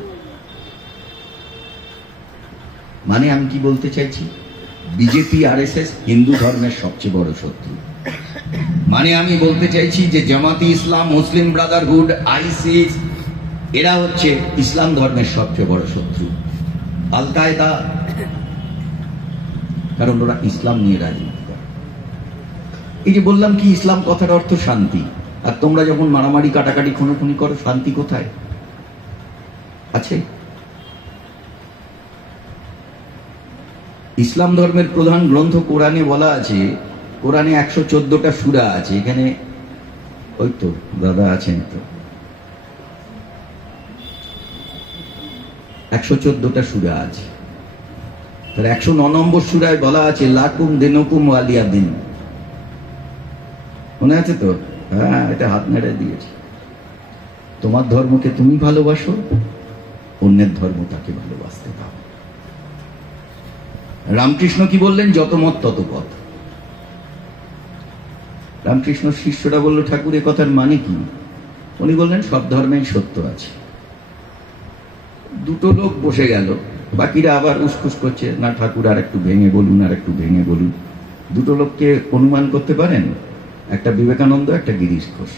মানে আমি কি বলতে চাইছি? বিজেপি, আরএসএস হিন্দু ধর্মের সবচেয়ে বড় শত্রু। মানে আমি বলতে চাইছি যে জামাতি ইসলাম, মুসলিম ব্রাদারহুড, আইসিস, এরা হচ্ছে ইসলাম ধর্মের সবচেয়ে বড় শত্রু। আল কায়দা, কারণ ওরা ইসলাম নিয়ে রাজনীতি করে। এই যে বললাম কি ইসলাম কথার অর্থ শান্তি, আর তোমরা যখন মারামারি, কাটাকাটি, খুনোখুনি করো, শান্তি কোথায় আছে? ইসলাম ধর্মের প্রধান গ্রন্থ কোরআনে বলা আছে, কোরআনে 114টা সূরা আছে। এখানে ওই তো দাদা আছেন তো, 114টা সূরা আছে। তার 109 নম্বর সূরায় বলা আছে লাকুম দিনুকুম ওয়ালিয়া দিন। মনে আছে তো? হ্যাঁ, এটা হাত নেড়ে দিয়েছে। তোমার ধর্মকে তুমি ভালোবাসো, অন্যের ধর্ম তাকে ভালোবাসতে দাও। রামকৃষ্ণ কি বললেন? যত মত তত পথ। রামকৃষ্ণ শিষ্যরা বলল, ঠাকুর এ কথার মানে কি? উনি বললেন, সব ধর্মেই সত্য আছে। দুটো লোক বসে গেল, বাকিরা আবার উসখুস করছে, না ঠাকুর আর একটু ভেঙে বলুন, আর একটু ভেঙে বলুন। দুটো লোককে অনুমান করতে পারেন? একটা বিবেকানন্দ, একটা গিরিশ ঘোষ।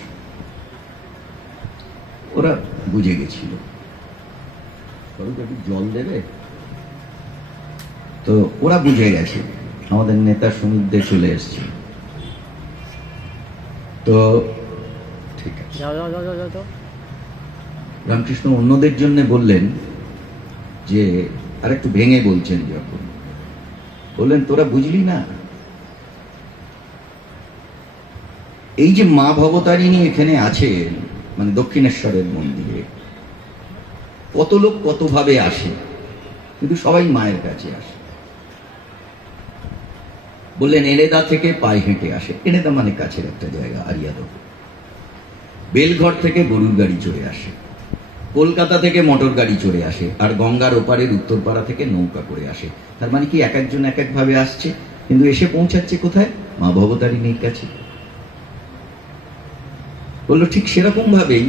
ওরা বুঝে গেছিল। একটু জল দেবে? তো ওরা বুঝে গেছে। আমাদের নেতা সুমিত দে চলে এসছে। তো ঠিক আছে, রামকৃষ্ণ অন্যদের জন্য বললেন যে আর একটু ভেঙে বলছেন, যখন বললেন তোরা বুঝলি না, এই যে মা ভবতারিণী এখানে আছেন, মানে দক্ষিণেশ্বরের মন্দিরে কত লোক কতভাবে আসে, কিন্তু সবাই মায়ের কাছে আসে। বললেন এড়েদা থেকে পায়ে হেঁটে আসে। এড়েদা মানে কাছের একটা জায়গা, আরিয়াদহ। বেলঘর থেকে গরুর গাড়ি চড়ে আসে, কলকাতা থেকে মোটর গাড়ি চড়ে আসে, আর গঙ্গার ওপারের উত্তরপাড়া থেকে নৌকা করে আসে। তার মানে কি এক একজন এক একভাবে আসছে, কিন্তু এসে পৌঁছাচ্ছে কোথায়? মা ভবতারিণীর কাছে। বললো ঠিক সেরকম ভাবেই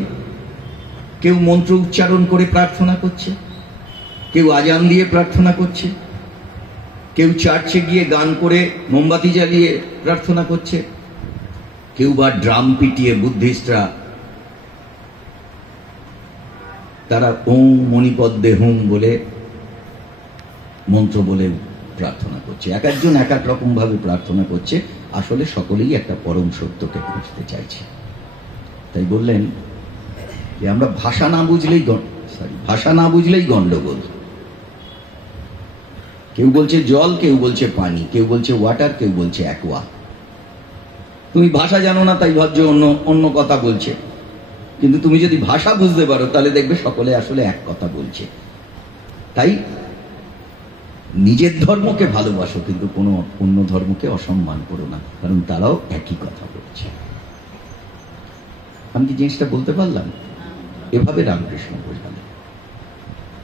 কেউ মন্ত্র উচ্চারণ করে প্রার্থনা করছে, কেউ আজান দিয়ে প্রার্থনা করছে, কেউ চার্চে গিয়ে গান করে মোমবাতি জ্বালিয়ে প্রার্থনা করছে, কেউ বা ড্রাম পিটিয়ে বুদ্ধিস্টরা তারা ওম মণিপদ্মে হুম বলে মন্ত্র বলে প্রার্থনা করছে। এক একজন এক এক রকম ভাবে প্রার্থনা করছে, আসলে সকলেই একটা পরম সত্যকে খুঁজতে চাইছে। তাই বললেন যে আমরা ভাষা না বুঝলেই গন্ডগোল। কেউ বলছে জল, কেউ বলছে পানি, কেউ বলছে ওয়াটার, কেউ বলছে অ্যাকোয়া। তুমি ভাষা জানো না তাই ভাবছো অন্য অন্য কথা বলছে, কিন্তু তুমি যদি ভাষা বুঝতে পারো তাহলে দেখবে সকলে আসলে এক কথা বলছে। তাই নিজের ধর্মকে ভালোবাসো, কিন্তু কোনো অন্য ধর্মকে অসম্মান করো না, কারণ তারাও একই কথা বলছে। আমি কি জিনিসটা বলতে পারলাম? এভাবে রামকৃষ্ণ বোঝালেন।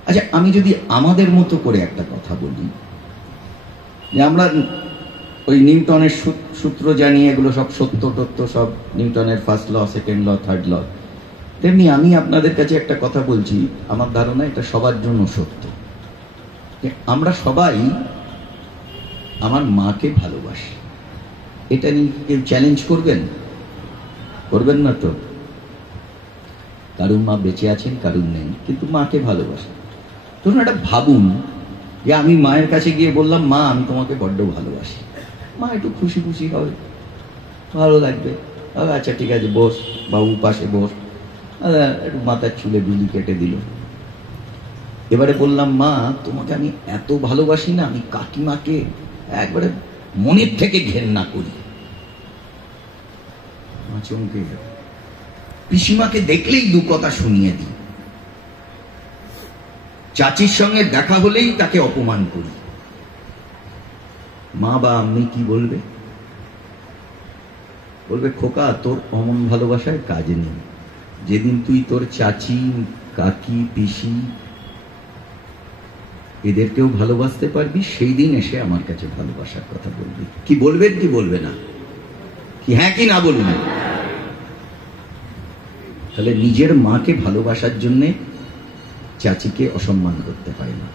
আচ্ছা, আমি যদি আমাদের মতো করে একটা কথা বলি, যে আমরা ওই নিউটনের সূত্র জানি, এগুলো সব সত্য তত্ত্ব, সব নিউটনের first law, second law, third law, তেমনি আমি আপনাদের কাছে একটা কথা বলছি, আমার ধারণা এটা সবার জন্য সত্য। আমরা সবাই আমার মাকে ভালোবাসি। এটা নিয়ে কেউ চ্যালেঞ্জ করবেন? করবেন না তো? কারুর মা বেঁচে আছেন, কারুর নেই, কিন্তু মাকে ভালোবাসেন। ধরুন এটা ভাবুন যে আমি মায়ের কাছে গিয়ে বললাম, মা আমি তোমাকে বড্ড ভালোবাসি। মা একটু খুশি খুশি হবে, ভালো লাগবে। আচ্ছা ঠিক আছে বস, বাবু পাশে বস, একটু মাথার চুলে বিলি কেটে দিল। এবারে বললাম, মা তোমাকে আমি এত ভালোবাসি না, আমি কাকিমাকে একবারে মনের থেকে ঘেন্না করি। মা চমকে গেল। পিসিমাকে দেখলেই দু কথা শুনিয়ে দিই, চাচির সঙ্গে দেখা হলেই তাকে অপমান করি। মা বা আম্মি কি বলবে? বলবে, খোকা তোর অমন ভালোবাসায় কাজে নেই। যেদিন তুই তোর চাচি, কাকি, পিসি এদেরকেও ভালোবাসতে পারবি, সেই দিন এসে আমার কাছে ভালোবাসার কথা বলবি। কি বলবেন কি বলবে না? কি হ্যাঁ কি না বলবেন? তাহলে নিজের মাকে ভালোবাসার জন্য চাচিকে অসম্মান করতে হয় না,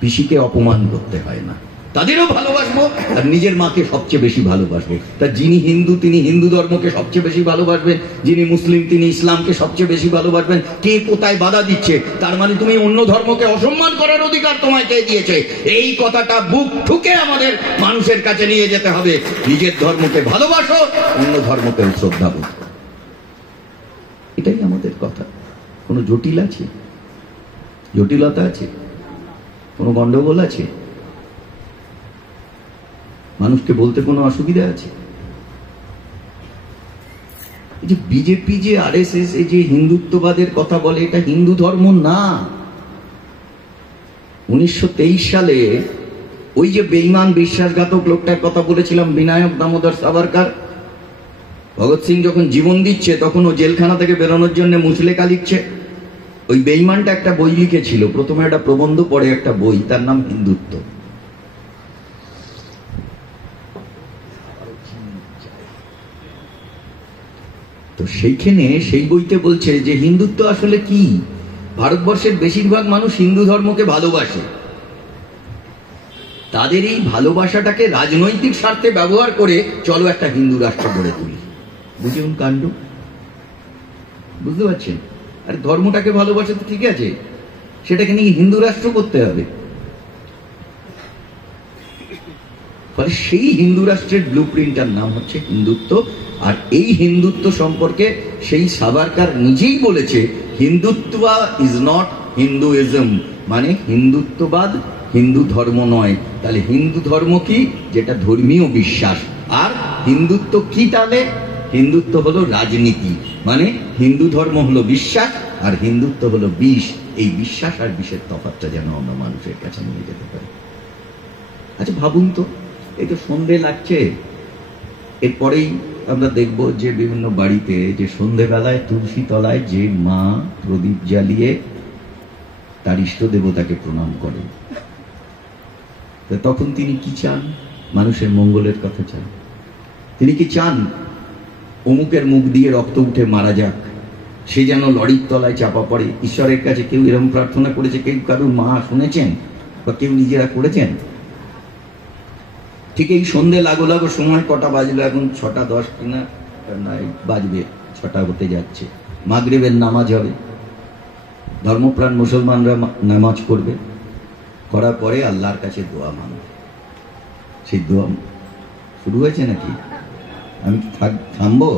পিসিকে অপমান করতে হয় না, তাদেরও ভালোবাসবো আর নিজের মাকে সবচেয়ে বেশি ভালোবাসবো। তা যিনি হিন্দু তিনি হিন্দু ধর্মকে সবচেয়ে বেশি ভালোবাসবেন, যিনি মুসলিম তিনি ইসলামকে সবচেয়ে বেশি ভালোবাসবেন। কে কোথায় বাধা দিচ্ছে? তার মানে তুমি অন্য ধর্মকে অসম্মান করার অধিকার তোমায় কে দিয়েছে? এই কথাটা বুক ঠুকে আমাদের মানুষের কাছে নিয়ে যেতে হবে। নিজের ধর্মকে ভালোবাসো, অন্য ধর্মকে শ্রদ্ধা বোধ করো। এটাই আমাদের কথা। কোনো জটিল আছে? জটিলতা আছে? কোনো গন্ডগোল আছে? মানুষকে বলতে কোনো অসুবিধা আছে? এই যে বিজেপি, যে আরএসএস, এই যে হিন্দুত্ববাদের কথা বলে, এটা হিন্দু ধর্ম না। 1923 সালে ওই যে বেঈমান বিশ্বাসঘাতক লোকটার কথা বলেছিলাম, বিনায়ক দামোদর সাভারকার, ভগৎ সিং যখন জীবন দিচ্ছে তখন ও জেলখানা থেকে বেরোনোর জন্য মুচলেখা লিখছে। ওই বেঈমানটা একটা বই লিখেছিল, প্রথমে একটা প্রবন্ধ, পরে একটা বই, তার নাম হিন্দুত্ব। তো সেইখানে সেই বইতে বলছে যে হিন্দুত্ব আসলে কি। ভারতবর্ষের বেশিরভাগ মানুষ হিন্দু ধর্মকে ভালোবাসে, তাদের এই ভালোবাসাটাকে রাজনৈতিক স্বার্থে ব্যবহার করে চলো একটা হিন্দু রাষ্ট্র গড়ে তুলি। বুঝুন কাণ্ড, বুঝতে পারছেন? আর ধর্মটাকে ভালোবাসে তো ঠিক আছে, সেটাকে নিয়ে হিন্দু রাষ্ট্র করতে হবে। ফলে সেই হিন্দু রাষ্ট্রের ব্লু প্রিন্টার নাম হচ্ছে হিন্দুত্ব। আর এই হিন্দুত্ব সম্পর্কে সেই সাভারকার নিজেই বলেছে, হিন্দুত্ব ইজ নট হিন্দুইজম, মানে হিন্দুত্ববাদ হিন্দু ধর্ম নয়। তাহলে হিন্দু ধর্ম কি? যেটা ধর্মীয় বিশ্বাস। আর হিন্দুত্ব কি? তাহলে হিন্দুত্ব হলো রাজনীতি। মানে হিন্দু ধর্ম হলো বিশ্বাস আর হিন্দুত্ব হলো বিষ। এই বিশ্বাস আর বিষের তফাৎটা যেন আমরা মানুষের কাছে নিয়ে যেতে পারি। আচ্ছা ভাবুন তো, এই তো সন্ধে লাগছে, এরপরেই আমরা দেখব যে বিভিন্ন বাড়িতে যে সন্ধেবেলায় তুলসী তলায় যে মা প্রদীপ জ্বালিয়ে তার ইষ্ট দেবতাকে প্রণাম করেন, তখন তিনি কি চান? মানুষের মঙ্গলের কথা চান। তিনি কি চান অমুকের মুখ দিয়ে রক্ত উঠে মারা যাক, সে যেন লরির তলায় চাপা পড়ে। ঈশ্বরের কাছে কেউ এরকম প্রার্থনা করেছে? কেউ কারুর মা শুনেছেন বা কেউ নিজেরা করেছেন? ঠিক এই সন্ধে লাগো লাগো সময় কটা বাজলো, এখন 6:10 কিনা নাই বাজবে, 6টা হতে যাচ্ছে। মাগরিবের নামাজ হবে, ধর্মপ্রাণ মুসলমানরা নামাজ করবে, করার পরে আল্লাহর কাছে দোয়া মানবে। সেই দোয়া শুরু হয়েছে নাকি? আমি থামবো?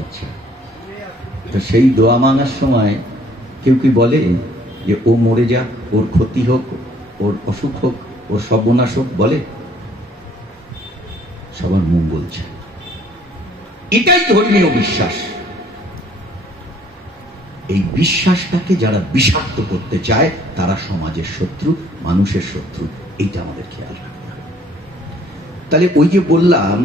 আচ্ছা, তো সেই দোয়া মানার সময় কেউ কি বলে যে ও মরে যাক, ওর ক্ষতি হোক, ওর অসুখ হোক, ওর সর্বনাশ হোক? বলে? সবার মঙ্গল চায়, এটাই ধর্মীয় বিশ্বাস। এই বিশ্বাসটাকে যারা বিষাক্ত করতে চায় তারা সমাজের শত্রু, মানুষের শত্রু। এইটা আমাদের খেয়াল রাখতে হবে। তাহলে ওই যে বললাম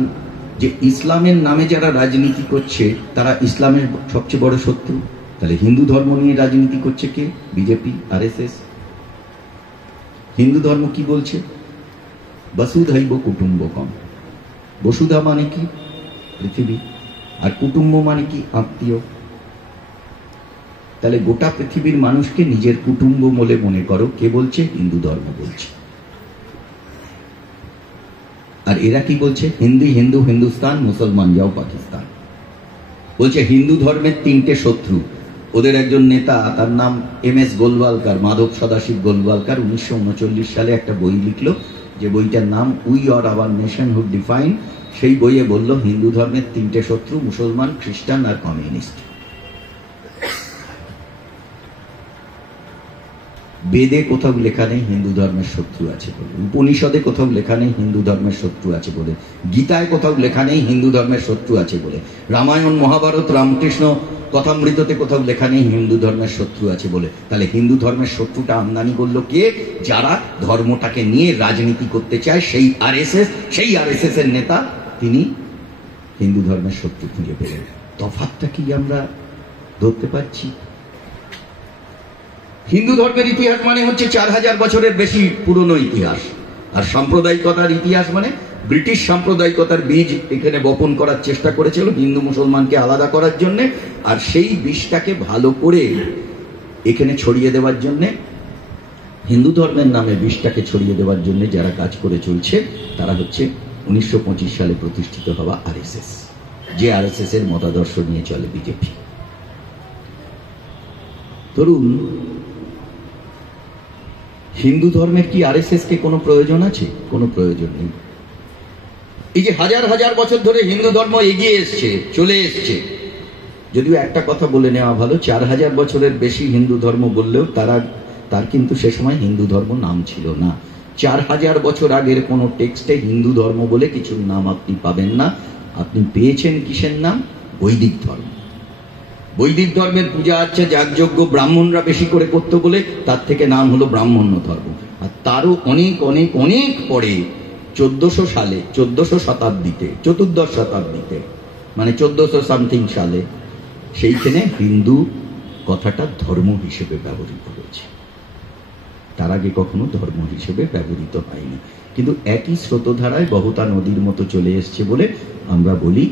যে ইসলামের নামে যারা রাজনীতি করছে তারা ইসলামের সবচেয়ে বড় শত্রু। তাহলে হিন্দু ধর্ম নিয়ে রাজনীতি করছে কে? BJP, RSS. হিন্দু ধর্ম কি বলছে? বসুধৈব কুটুম্বকম। বসুধা মানে কি? পৃথিবী। আর কুটুম্ব মানে কি? আত্মীয়। তাহলে গোটা পৃথিবীর মানুষকে নিজের কুটুম্ব বলে মনে করো। কে বলছে? হিন্দু ধর্ম বলছে। আর এরা কি বলছে? হিন্দু হিন্দু হিন্দুস্তান, মুসলমান যাও পাকিস্তান। বলছে হিন্দু ধর্মের 3টে শত্রু। ওদের একজন নেতা, তার নাম MS গোলওয়ালকার, মাধব সদাশিব গোলওয়ালকার, 1939 সালে একটা বই লিখলো, যে বইটার নাম we or hour nationhood define. সেই বইয়ে বলল হিন্দু ধর্মের 3টে শত্রু, মুসলমান, খ্রিস্টান আর কমিউনিস্ট। বেদে কোথাও লেখা নেই হিন্দু ধর্মের শত্রু আছে বলে, উপনিষদে কোথাও লেখা নেই হিন্দু ধর্মের শত্রু আছে বলে, গীতায় কোথাও লেখা নেই হিন্দু ধর্মের শত্রু আছে বলে, রামায়ণ, মহাভারত, রামকৃষ্ণ কথামৃততে কোথাও লেখা নেই হিন্দু ধর্মের শত্রু আছে বলে। তাহলে হিন্দু ধর্মের শত্রুটা আমদানি করলো কে? যারা ধর্মটাকে নিয়ে রাজনীতি করতে চায়, সেই আরএসএস। সেই আরএসএস এর নেতা তিনি হিন্দু ধর্মের শত্রু খুঁজে পেলেন। তফাৎটা কি আমরা ধরতে পারছি? হিন্দু ধর্মের ইতিহাস মানে হচ্ছে 4000 বছরের বেশি পুরনো ইতিহাস। আর সাম্প্রদায়িকতার ইতিহাস মানে ব্রিটিশ সাম্প্রদায়িকতার বীজ এখানে বপন করার চেষ্টা করেছিল হিন্দু মুসলমানকে আলাদা করার জন্য। আর সেই বীজটাকে ভালো করে এখানে ছড়িয়ে দেওয়ার জন্য, হিন্দু ধর্মের নামে বীজটাকে ছড়িয়ে দেওয়ার জন্য যারা কাজ করে চলছে তারা হচ্ছে 1925 সালে প্রতিষ্ঠিত হওয়া আরএসএস, যে আরএসএস এর মতাদর্শ নিয়ে চলে বিজেপি। ধরুন, হিন্দু ধর্মের কি আরএসএস কে কোনো প্রয়োজন আছে? কোনো প্রয়োজন নেই। এই যে হাজার হাজার বছর ধরে হিন্দু ধর্ম এগিয়ে এসছে, চলে এসছে, যদিও একটা কথা বলে নেওয়া ভালো, 4000 বছরের বেশি হিন্দু ধর্ম বললেও তার কিন্তু সে সময় হিন্দু ধর্ম নাম ছিল না। 4000 বছর আগের কোনো টেক্সটে হিন্দু ধর্ম বলে কিছুর নাম আপনি পাবেন না। আপনি পেয়েছেন কিসের নাম? বৈদিক ধর্ম। বৈদিক ধর্মের পূজা আচ্ছা যাগযজ্ঞ ব্রাহ্মণরা বেশি করে করতো বলে তার থেকে নাম হলো ব্রাহ্মণ্য ধর্ম। আর তারও অনেক অনেক অনেক পরে 1400 সালে, 1400 শতাব্দীতে, 14th শতাব্দীতে, মানে 1400 সামথিং সালে, সেইখানে হিন্দু কথাটা ধর্ম হিসেবে ব্যবহৃত হয়েছে। তার আগে কখনো ধর্ম হিসেবে ব্যবহৃত হয়নি। কিন্তু একই স্রোতধারায় বহতা নদীর মতো চলে এসছে বলে আমরা বলি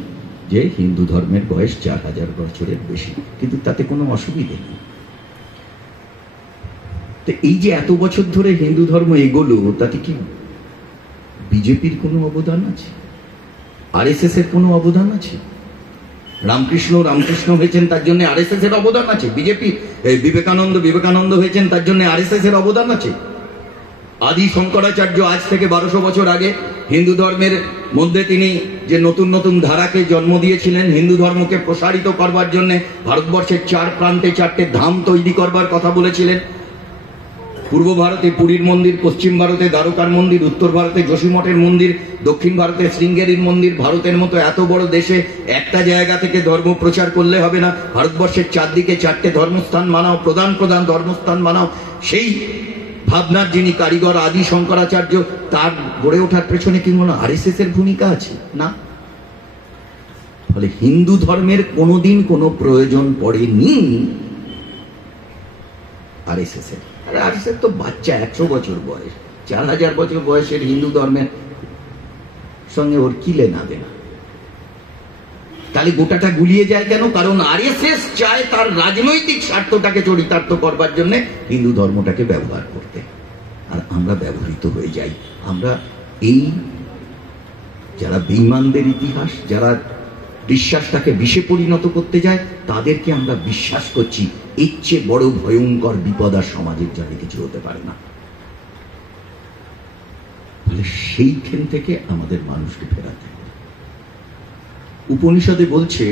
যে হিন্দু ধর্মের বয়স 4000 বছরের বেশি, কিন্তু তাতে কোনো অসুবিধে নেই। তো এই যে এত বছর ধরে হিন্দু ধর্ম এগোলো, তাতে কি বিজেপির কোনো অবদান আছে? আরএসএস এর কোনো অবদান আছে? রামকৃষ্ণ হয়েছেন তার জন্য আরএসএস এর অবদান আছে? বিজেপি বিবেকানন্দ হয়েছেন তার জন্য আরএসএস এর অবদান আছে? আদি শঙ্করাচার্য আজ থেকে 1200 বছর আগে হিন্দু ধর্মের মধ্যে তিনি যে নতুন নতুন ধারাকে জন্ম দিয়েছিলেন, হিন্দু ধর্মকে প্রসারিত করবার জন্য ভারতবর্ষের 4 প্রান্তে 4টে ধাম তৈরি করবার কথা বলেছিলেন। পূর্ব ভারতে পুরীর মন্দির, পশ্চিম ভারতে দ্বারকার মন্দির, উত্তর ভারতে যোশীমঠের মন্দির, দক্ষিণ ভারতে শৃঙ্গেরির মন্দির। ভারতের মতো এত বড় দেশে একটা জায়গা থেকে ধর্ম প্রচার করলে হবে না, ভারতবর্ষের 4 দিকে 4টে ধর্মস্থান বানাও, প্রধান প্রধান ধর্মস্থান বানাও। সেই ভাবনার যিনি কারিগর আদি শঙ্করাচার্য, তার গড়ে ওঠার পেছনে কি কোনো আরএসএস এর ভূমিকা আছে? না। ফলে হিন্দু ধর্মের কোনোদিন কোনো প্রয়োজন পড়েনি আরএসএস এর। আরএসএস তো বাচ্চা, 100 বছর বয়স, 4000 বছর বয়সের হিন্দু ধর্মের সঙ্গে ওর কি লেনা দেনা? তাহলে গোটাটা গুলিয়ে যায় কেন? কারণ আরএসএস চায় তার রাজনৈতিক স্বার্থটাকে চরিতার্থ করবার জন্য হিন্দু ধর্মটাকে ব্যবহার করতে, আর আমরা ব্যবহৃত হয়ে যাই। আমরা এই যারা বেঈমানদের ইতিহাস, যারা বিশ্বাসটাকে বিষে পরিণত করতে যায়, তাদেরকে আমরা বিশ্বাস করছি। এর চেয়ে বড় ভয়ঙ্কর বিপদ আর সমাজের জন্য কিছু হতে পারে না। সেইখান থেকে আমাদের মানুষকে ফেরাতে হবে। উপনিষদে বলছে,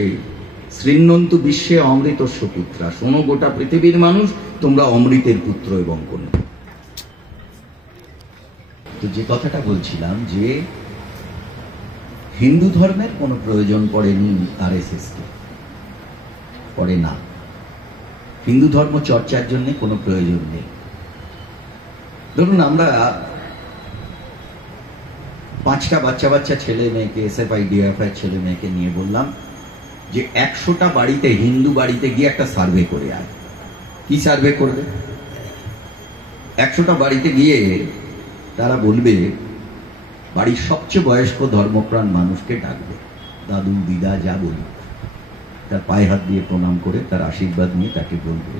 শৃণ্বন্তু বিশ্বে অমৃতস্য পুত্রা, শোনো গোটা পৃথিবীর মানুষ, তোমরা অমৃতের পুত্র এবং কন্যা। তো যে কথাটা বলছিলাম যে হিন্দু ধর্মের কোনো প্রয়োজন পড়েনি আরএসএস কে, পড়ে না। হিন্দু ধর্ম চর্চার জন্য কোনো প্রয়োজন নেই। ধরুন আমরা 5টা বাচ্চা ছেলে মেয়েকে, এসএফআই ডিএফআই ছেলে মেয়েকে নিয়ে বললাম যে 100টা বাড়িতে, হিন্দু বাড়িতে গিয়ে একটা সার্ভে করে আয়। কি সার্ভে করবে? 100টা বাড়িতে গিয়ে তারা বলবে, বাড়ির সবচেয়ে বয়স্ক ধর্মপ্রাণ মানুষকে ডাকবে, দাদু দিদা যা বলি, তার পায়ে হাত দিয়ে প্রণাম করে তার আশীর্বাদ নিয়ে তাকে বলবে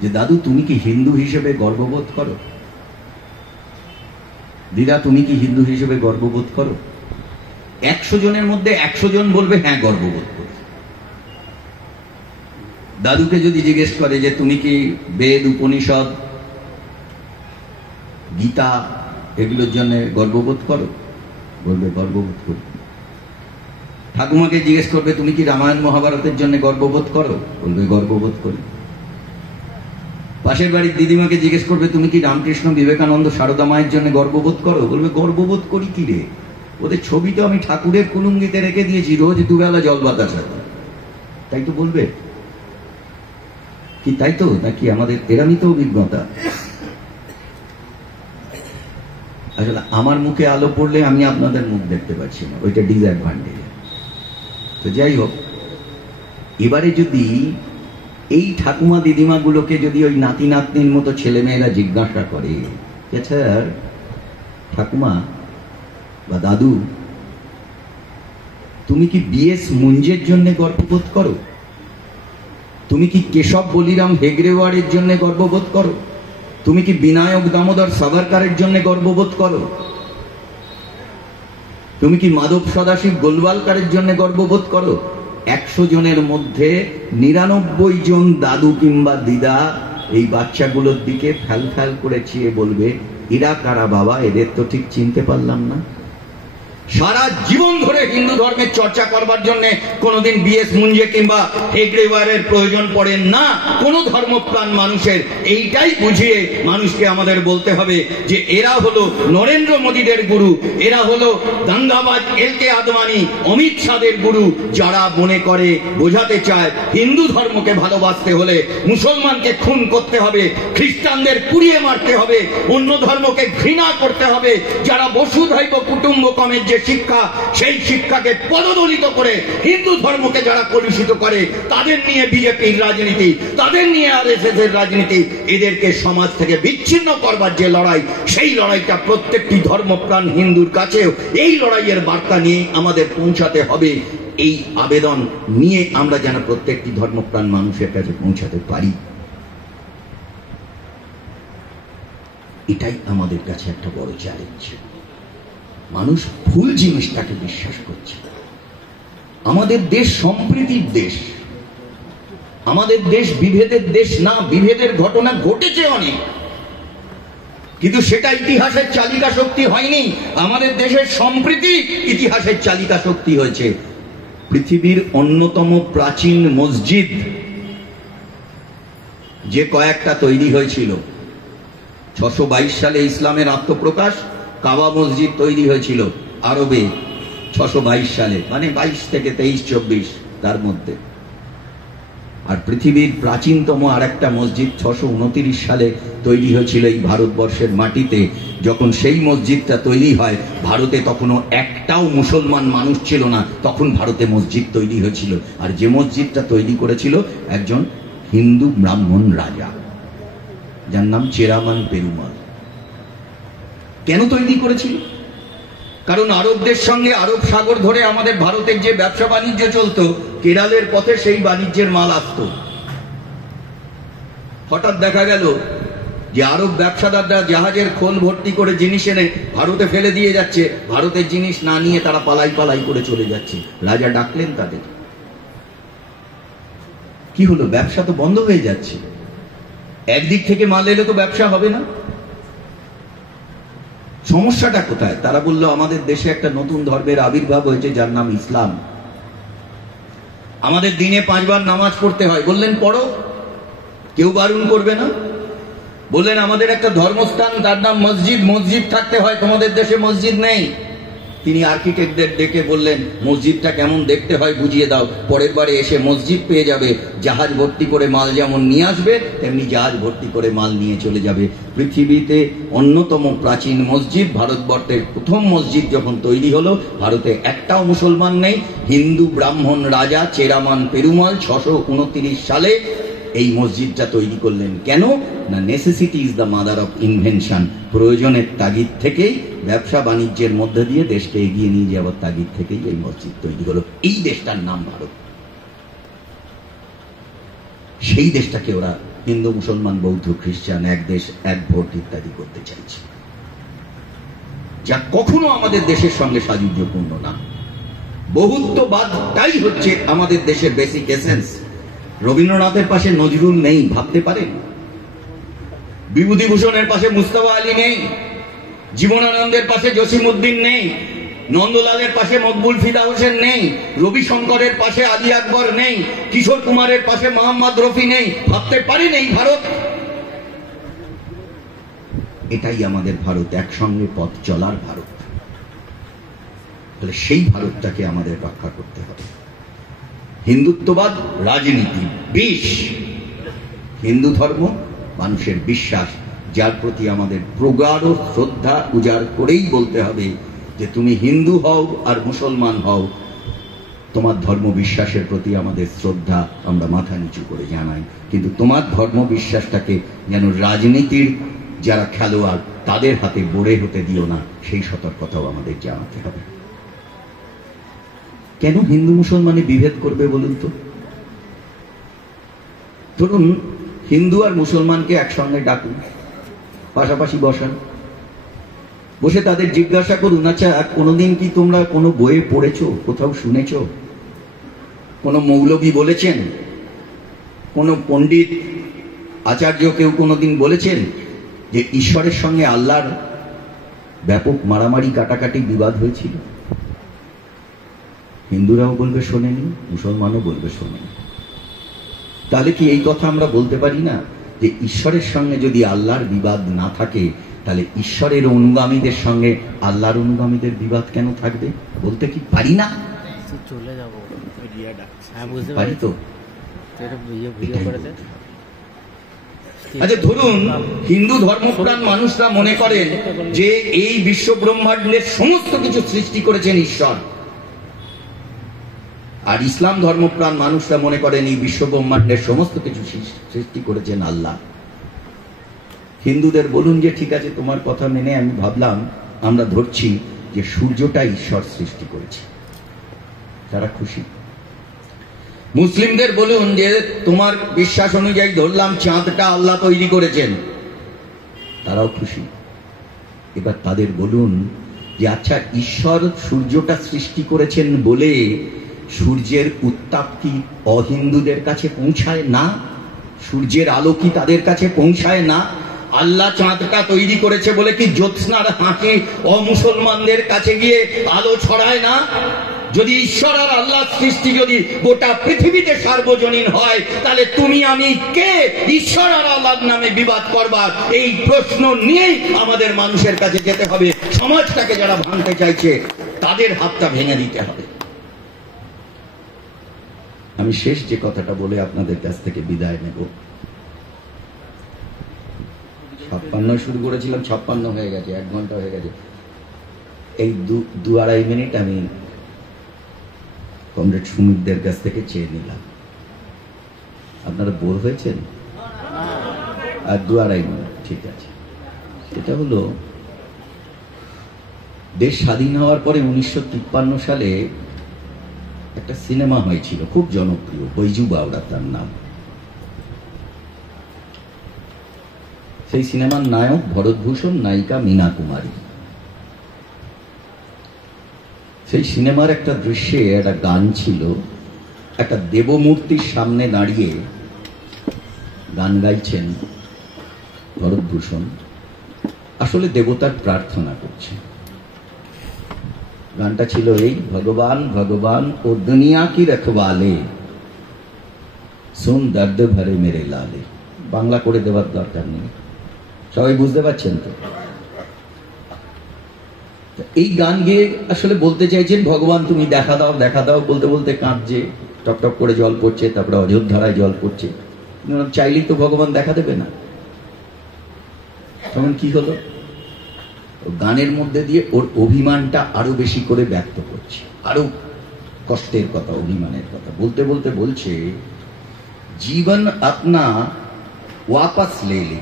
যে দাদু তুমি কি হিন্দু হিসেবে গর্ববোধ করো? দিদা তুমি কি হিন্দু হিসেবে গর্ববোধ করো? 100 জনের মধ্যে 100 জন বলবে হ্যাঁ গর্ববোধ করি। দাদুকে যদি জিজ্ঞেস করে যে তুমি কি বেদ, উপনিষদ, গীতা এগুলোর জন্য গর্ববোধ করো? বলবে গর্ববোধ করি। ঠাকুমাকে জিজ্ঞেস করবে তুমি কি রামায়ণ মহাভারতের জন্য গর্ববোধ করো? বলবে গর্ববোধ করি। পাশের বাড়ির দিদিমাকে জিজ্ঞেস করবে তুমি কি রামকৃষ্ণ, বিবেকানন্দ, সারদা মায়ের জন্য গর্ববোধ করো? বলবে গর্ববোধ করি। কি রে, ওদের ছবি তো আমি ঠাকুরের কুলুঙ্গিতে রেখে দিয়েছি, রোজ দুবেলা জল বাতাস, তাই তো বলবে কি? তাই তো নাকি? আমাদের এরামই তো অভিজ্ঞতা। আসলে আমার মুখে আলো পড়লে আমি আপনাদের মুখ দেখতে পাচ্ছি না, ওইটা ডিসঅ্যাডভান্টেজ। তো যাই হোক, এবারে যদি এই ঠাকুমা দিদিমা গুলোকে যদি ওই নাতি নাতনির মতো ছেলে মেয়েরা জিজ্ঞাসা করে, আচ্ছা ঠাকুমা বা দাদু তুমি কি বিএস মুঞ্জের জন্য গর্ববোধ করো? তুমি কি কেশব বলিরাম হেগড়েওয়ারের জন্য গর্ববোধ করো? তুমি কি বিনায়ক দামোদর সাভারকারের জন্য গর্ববোধ করো? তুমি কি মাধব সদাশিব গোলওয়ালকারের জন্য গর্ববোধ করো? 100 জনের মধ্যে 99 জন দাদু কিংবা দিদা এই বাচ্চাগুলোর দিকে ফ্যাল ফ্যাল করে চেয়ে বলবে এরা কারা বাবা, এদের তো ঠিক চিনতে পারলাম না। সারা জীবন ধরে হিন্দু ধর্মের চর্চা করবার জন্য কোনোদিন বিএস মুঞ্জে কিংবা হেগড়েওয়ারের প্রয়োজন পড়ে না কোন ধর্মপ্রাণ মানুষের। এইটাই বুঝিয়ে মানুষকে আমাদের বলতে হবে যে এরা হলো নরেন্দ্র মোদীদের গুরু, এরা হলো দাঙ্গাবাজ এলকে আদবানি, অমিত শাহের গুরু, যারা মনে করে বোঝাতে চায় হিন্দু ধর্মকে ভালোবাসতে হলে মুসলমানকে খুন করতে হবে, খ্রিস্টানদের পুড়িয়ে মারতে হবে, অন্য ধর্মকে ঘৃণা করতে হবে, যারা বসুধৈব কুটুম্বকমের যে শিক্ষা, সেই শিক্ষাকে পদদলিত করে হিন্দু ধর্মকে যারা কলুষিত করে, তাদের নিয়ে বিজেপির রাজনীতি, তাদের নিয়ে আরএসএস এর রাজনীতি, এদেরকে সমাজ থেকে বিচ্ছিন্ন করবার যে লড়াই, সেই লড়াইটা প্রত্যেকটি ধর্মপ্রাণ হিন্দুর কাছেও এই লড়াইয়ের বার্তা নিয়ে আমাদের পৌঁছাতে হবে। এই আবেদন নিয়ে আমরা যেন প্রত্যেকটি ধর্মপ্রাণ মানুষের কাছে পৌঁছাতে পারি, এটাই আমাদের কাছে একটা বড় চ্যালেঞ্জ। মানুষ ভুল জিনিসটাকে বিশ্বাস করছে। আমাদের দেশ সম্প্রীতির দেশ, আমাদের দেশ বিভেদের দেশ না। বিভেদের ঘটনা ঘটেছে অনেক, কিন্তু সেটা ইতিহাসের চালিকা শক্তি হয়নি। আমাদের দেশের সম্প্রীতি ইতিহাসের চালিকা শক্তি হয়েছে। পৃথিবীর অন্যতম প্রাচীন মসজিদ যে কয়েকটা তৈরি হয়েছিল, 622 সালে ইসলামের আত্মপ্রকাশ, কাবা মসজিদ তৈরি হয়েছিল আরবে 622 সালে, মানে 22 থেকে 23-24 তার মধ্যে। আর পৃথিবীর প্রাচীনতম আরেকটা মসজিদ 629 সালে তৈরি হয়েছিল এই ভারতবর্ষের মাটিতে। যখন সেই মসজিদটা তৈরি হয়, ভারতে তখনও একটাও মুসলমান মানুষ ছিল না, তখন ভারতে মসজিদ তৈরি হয়েছিল। আর যে মসজিদটা তৈরি করেছিল একজন হিন্দু ব্রাহ্মণ রাজা, যার নাম চেরামান পেরুমাল। কেন তৈরি করেছিল? কারণ আরবদের সঙ্গে আরব সাগর ধরে আমাদের ভারতের যে ব্যবসা বাণিজ্য চলতো, কেরালের পথে সেই বাণিজ্যের মাল আসতো। হঠাৎ দেখা গেল যে আরব ব্যবসাদাররা জাহাজের খোল ভর্তি করে জিনিস এনে ভারতে ফেলে দিয়ে যাচ্ছে, ভারতের জিনিস না নিয়ে তারা পালাই পালাই করে চলে যাচ্ছে। রাজা ডাকলেন তাদের, কি হলো, ব্যবসা তো বন্ধ হয়ে যাচ্ছে, একদিক থেকে মাল এলে তো ব্যবসা হবে না, সমস্যাটা কোথায়? তারা বলল, আমাদের দেশে একটা নতুন ধর্মের আবির্ভাব হয়েছে যার নাম ইসলাম। আমাদের দিনে 5 বার নামাজ পড়তে হয়। বললেন পড়ো, কেউ বারণ করবে না। বললেন আমাদের একটা ধর্মস্থান তার নাম মসজিদ, মসজিদ থাকতে হয়, তোমাদের দেশে মসজিদ নেই। তিনি আর্কিটেক্টদের ডেকে বললেন, মসজিদটা কেমন দেখতে হয় বুঝিয়ে দাও, পরের বারে এসে মসজিদ পেয়ে যাবে, জাহাজ ভর্তি করে মাল যেমন নিয়ে আসবে তেমনি জাহাজ ভর্তি করে মাল নিয়ে চলে যাবে। পৃথিবীতে অন্যতম প্রাচীন মসজিদ, ভারতবর্ষের প্রথম মসজিদ যখন তৈরি হলো, ভারতে একটাও মুসলমান নেই। হিন্দু ব্রাহ্মণ রাজা চেরামান পেরুমাল 629 সালে এই মসজিদটা তৈরি করলেন। কেন না, necessity is the mother of invention. প্রয়োজনের তাগিদ থেকেই, ব্যবসা বাণিজ্যের মধ্যে দিয়ে দেশকে এগিয়ে নিয়ে যাওয়ার তাগিদ থেকেই এই মসজিদ তৈরি হলো। এই দেশটার নাম ভারত। সেই দেশটাকে ওরা হিন্দু মুসলমান বৌদ্ধ খ্রিস্টান, এক দেশ এক ভোট ইত্যাদি করতে চাইছে, যা কখনো আমাদের দেশের সঙ্গে সাযুজ্যপূর্ণ না। বহুত্ববাদটাই হচ্ছে আমাদের দেশের বেসিক এসেন্স। রবীন্দ্রনাথের পাশে নজরুল নেই, ভাবতে পারেন? বিভূতিভূষণের পাশে মুস্তাফা আলী নেই, জীবনানন্দের পাশে জসিমউদ্দিন নেই, নন্দলালের পাশে মকবুল ফিদা হোসেন নেই, রবিশঙ্করের পাশে আলী আকবর নেই, কিশোর কুমারের পাশে মোহাম্মদ রফি নেই। ভাবতে পারেন এই ভারত? এটাই আমাদের ভারত, একসঙ্গে পথ চলার ভারত। তাহলে সেই ভারতটাকে আমাদের রক্ষা করতে হবে। হিন্দুত্ববাদ রাজনীতি বিষ, হিন্দু ধর্ম মানুষের বিশ্বাস, যার প্রতি আমাদের প্রগাঢ় শ্রদ্ধা উজাড় করেই বলতে হবে যে তুমি হিন্দু হও আর মুসলমান হও, তোমার ধর্ম বিশ্বাসের প্রতি আমাদের শ্রদ্ধা আমরা মাথা নিচু করে জানাই, কিন্তু তোমার ধর্ম বিশ্বাসটাকে যেন রাজনীতির যারা খেলোয়াড় তাদের হাতে বড়ে হতে দিও না, সেই সতর্কতাও আমাদের জানাতে হবে। কেন হিন্দু মুসলমানে বিভেদ করবে বলুন তো? ধরুন হিন্দু আর মুসলমানকে একসঙ্গে ডাকুন, পাশাপাশি বসান, বসে তাদের জিজ্ঞাসা করুন, আচ্ছা কোনোদিন কি তোমরা কোনো বইয়ে পড়েছো, কোথাও শুনেছ, কোনো মৌলবী বলেছেন, কোনো পণ্ডিত আচার্য কেউ কোনোদিন বলেছেন যে ঈশ্বরের সঙ্গে আল্লাহর ব্যাপক মারামারি কাটাকাটি বিবাদ হয়েছিল? হিন্দুরাও বলবে শোনেনি, মুসলমানও বলবে শোনেনি। তাহলে কি এই কথা আমরা বলতে পারি না যে ঈশ্বরের সঙ্গে যদি আল্লাহর বিবাদ না থাকে, তাহলে ঈশ্বরের অনুগামীদের সঙ্গে আল্লাহর অনুগামীদের বিবাদ কেন থাকবে? বলতে কি পারি না? চলে যাবো, পারি তো। আচ্ছা ধরুন হিন্দু ধর্মপ্রাণ মানুষরা মনে করেন যে এই বিশ্ব ব্রহ্মাণ্ডের সমস্ত কিছু সৃষ্টি করেছেন ঈশ্বর, আর ইসলাম ধর্মপ্রাণ মানুষরা মনে করেন এই বিশ্ব ব্রহ্মাণ্ডের সমস্ত কিছু সৃষ্টি করেছেন আল্লাহ। হিন্দুদের বলুন যে ঠিক আছে, তোমার কথা মেনে আমি ভাবলাম, আমরা ধরছি যে সূর্যটা ঈশ্বর সৃষ্টি করেছে, তারা খুশি। মুসলিমদের বলুন যে তোমার বিশ্বাস অনুযায়ী ধরলাম চাঁদটা আল্লাহ তৈরি করেছেন, তারাও খুশি। এবার তাদের বলুন যে আচ্ছা ঈশ্বর সূর্যটা সৃষ্টি করেছেন বলে সূর্যের উত্তাপ কি অহিন্দুদের কাছে পৌঁছায় না? সূর্যের আলো কি তাদের কাছে পৌঁছায় না? আল্লাহ চাঁদটা তৈরি করেছে বলে কি জ্যোৎস্নার হাঁকি অমুসলমানদের কাছে গিয়ে আলো ছড়ায় না? যদি ঈশ্বর আর আল্লাহ সৃষ্টি যদি গোটা পৃথিবীতে সার্বজনীন হয়, তাহলে তুমি আমি কে ঈশ্বর আর আল্লাহর নামে বিবাদ করবার? এই প্রশ্ন নিয়েই আমাদের মানুষের কাছে যেতে হবে। সমাজটাকে যারা ভাঙতে চাইছে তাদের হাতটা ভেঙে দিতে হবে। আমি শেষ যে কথাটা বলে আপনাদের কাছ থেকে বিদায় নেব, 56 শুরু করেছিলাম, 56 হয়ে গেছে, 1 ঘন্টা হয়ে গেছে। এই 2-2.5 মিনিট আমি কমরেড সুমিতদের কাছ থেকে চেয়ে নিলাম। আপনারা বোর হয়েছেন? আর 2.5 মিনিট ঠিক আছে। সেটা হলো দেশ স্বাধীন হওয়ার পরে 1953 সালে একটা সিনেমা হয়েছিল, খুব জনপ্রিয়, বৈজু বাওড়া তার নাম। সেই সিনেমার নায়ক ভরতভূষণ, নায়িকা মীনা কুমারী। সেই সিনেমার একটা দৃশ্যে একটা গান ছিল, একটা দেবমূর্তির সামনে দাঁড়িয়ে গান গাইছেন ভরতভূষণ, আসলে দেবতার প্রার্থনা করছে। গানটা ছিল এই, ভগবান ভগবান ও দুনিয়া কি রখওয়ালে, সুন দর্দ ভরে মেরে লালে। বাংলা করে দেওয়ার দরকার নেই, সবাই বুঝতে পারছেন তো? এই গান গেয়ে আসলে বলতে চাইছেন, ভগবান তুমি দেখা দাও দেখা দাও, বলতে বলতে কাঁদছে, টপটপ করে জল পড়ছে, তারপরে অযোধ্যায় জল পড়ছে। চাইলেই তো ভগবান দেখা দেবে না। তখন কি হলো, গানের মধ্যে দিয়ে ওর অভিমানটা আরো বেশি করে ব্যক্ত করছে, আরো কষ্টের কথা, অভিমানের কথা বলতে বলতে বলছে, জীবন আপনা ওয়াপাস লে লে,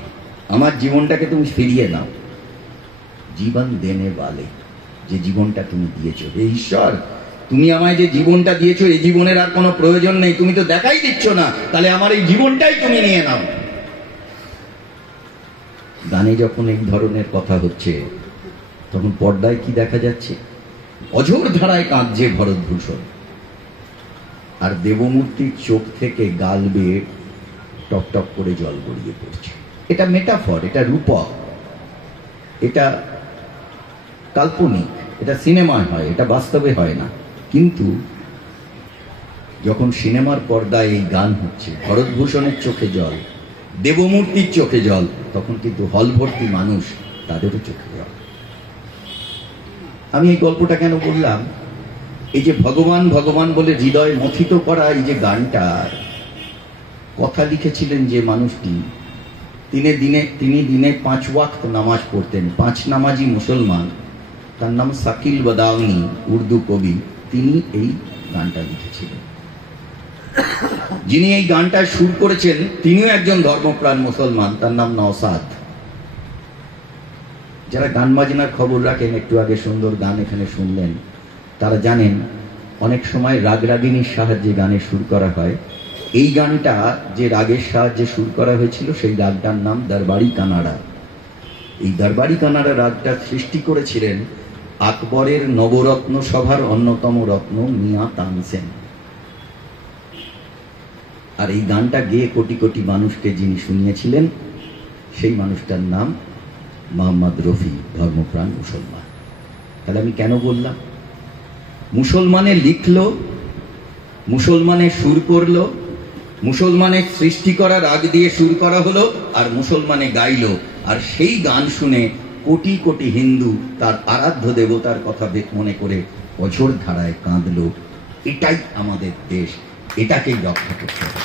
আমার জীবনটাকে তুমি ফিরিয়ে নাও। জীবন দেনে বালে, যে জীবনটা তুমি দিয়েছো, হে ঈশ্বর তুমি আমায় যে জীবনটা দিয়েছো, এই জীবনের আর কোনো প্রয়োজন নেই, তুমি তো দেখাই দিচ্ছ না, তাহলে আমার এই জীবনটাই তুমি নিয়ে নাও। গানে যখন এই ধরনের কথা হচ্ছে, তখন পর্দায় কি দেখা যাচ্ছে, অঝোর ধারায় কাঁদছে ভরতভূষণ, আর দেবমূর্তির চোখ থেকে গাল বেয়ে টপ টপ করে জল গড়িয়ে পড়ছে। এটা মেটাফর, এটা রূপক, এটা কাল্পনিক, এটা সিনেমায় হয়, এটা বাস্তবে হয় না। কিন্তু যখন সিনেমার পর্দায় এই গান হচ্ছে, ভরতভূষণের চোখে জল, দেবমূর্তির চোখে জল, তখন কিন্তু হল ভর্তি মানুষ, তাদেরও চোখে জল। আমি এই গল্পটা কেন বললাম, এই যে ভগবান ভগবান বলে হৃদয় মথিত করা এই যে গানটার কথা লিখেছিলেন যে মানুষটি, তিনি দিনে 5 ওয়াক্ত নামাজ পড়তেন, 5 নামাজি মুসলমান, তার নাম শাকিল বাদাউনি, উর্দু কবি। তিনি এই গানটা লিখেছিলেন। যিনি এই গানটা সুর করেছেন তিনিও একজন ধর্মপ্রাণ মুসলমান, তার নাম নওসাদ। যারা গান বাজনার খবর রাখেন, একটু আগে সুন্দর গান এখানে শুনলেন, তারা জানেন অনেক সময় রাগ রাগিনীর সাহায্যে গানে সুর করা হয়। এই গানটা যে রাগের সাহায্যে সুর করা হয়েছিল, সেই রাগটার নাম দরবারি কানাড়া। এই দরবারি কানাড়া রাগটা সৃষ্টি করেছিলেন আকবরের নবরত্ন সভার অন্যতম রত্ন মিয়া তানসেন। আর এই গানটা গেয়ে কোটি কোটি মানুষকে যিনি শুনিয়েছিলেন, সেই মানুষটার নাম মোহাম্মদ রফি, ধর্মপ্রাণ মুসলমান। তাহলে আমি কেন বললাম, মুসলমানে লিখলো, মুসলমানে সুর করলো, মুসলমানের সৃষ্টি করা রাগ দিয়ে সুর করা হলো, আর মুসলমানে গাইলো, আর সেই গান শুনে কোটি কোটি হিন্দু তার আরাধ্য দেবতার কথা মনে করে অঝোর ধারায় কাঁদলো। এটাই আমাদের দেশ, এটাকেই রক্ষা করতে হবে।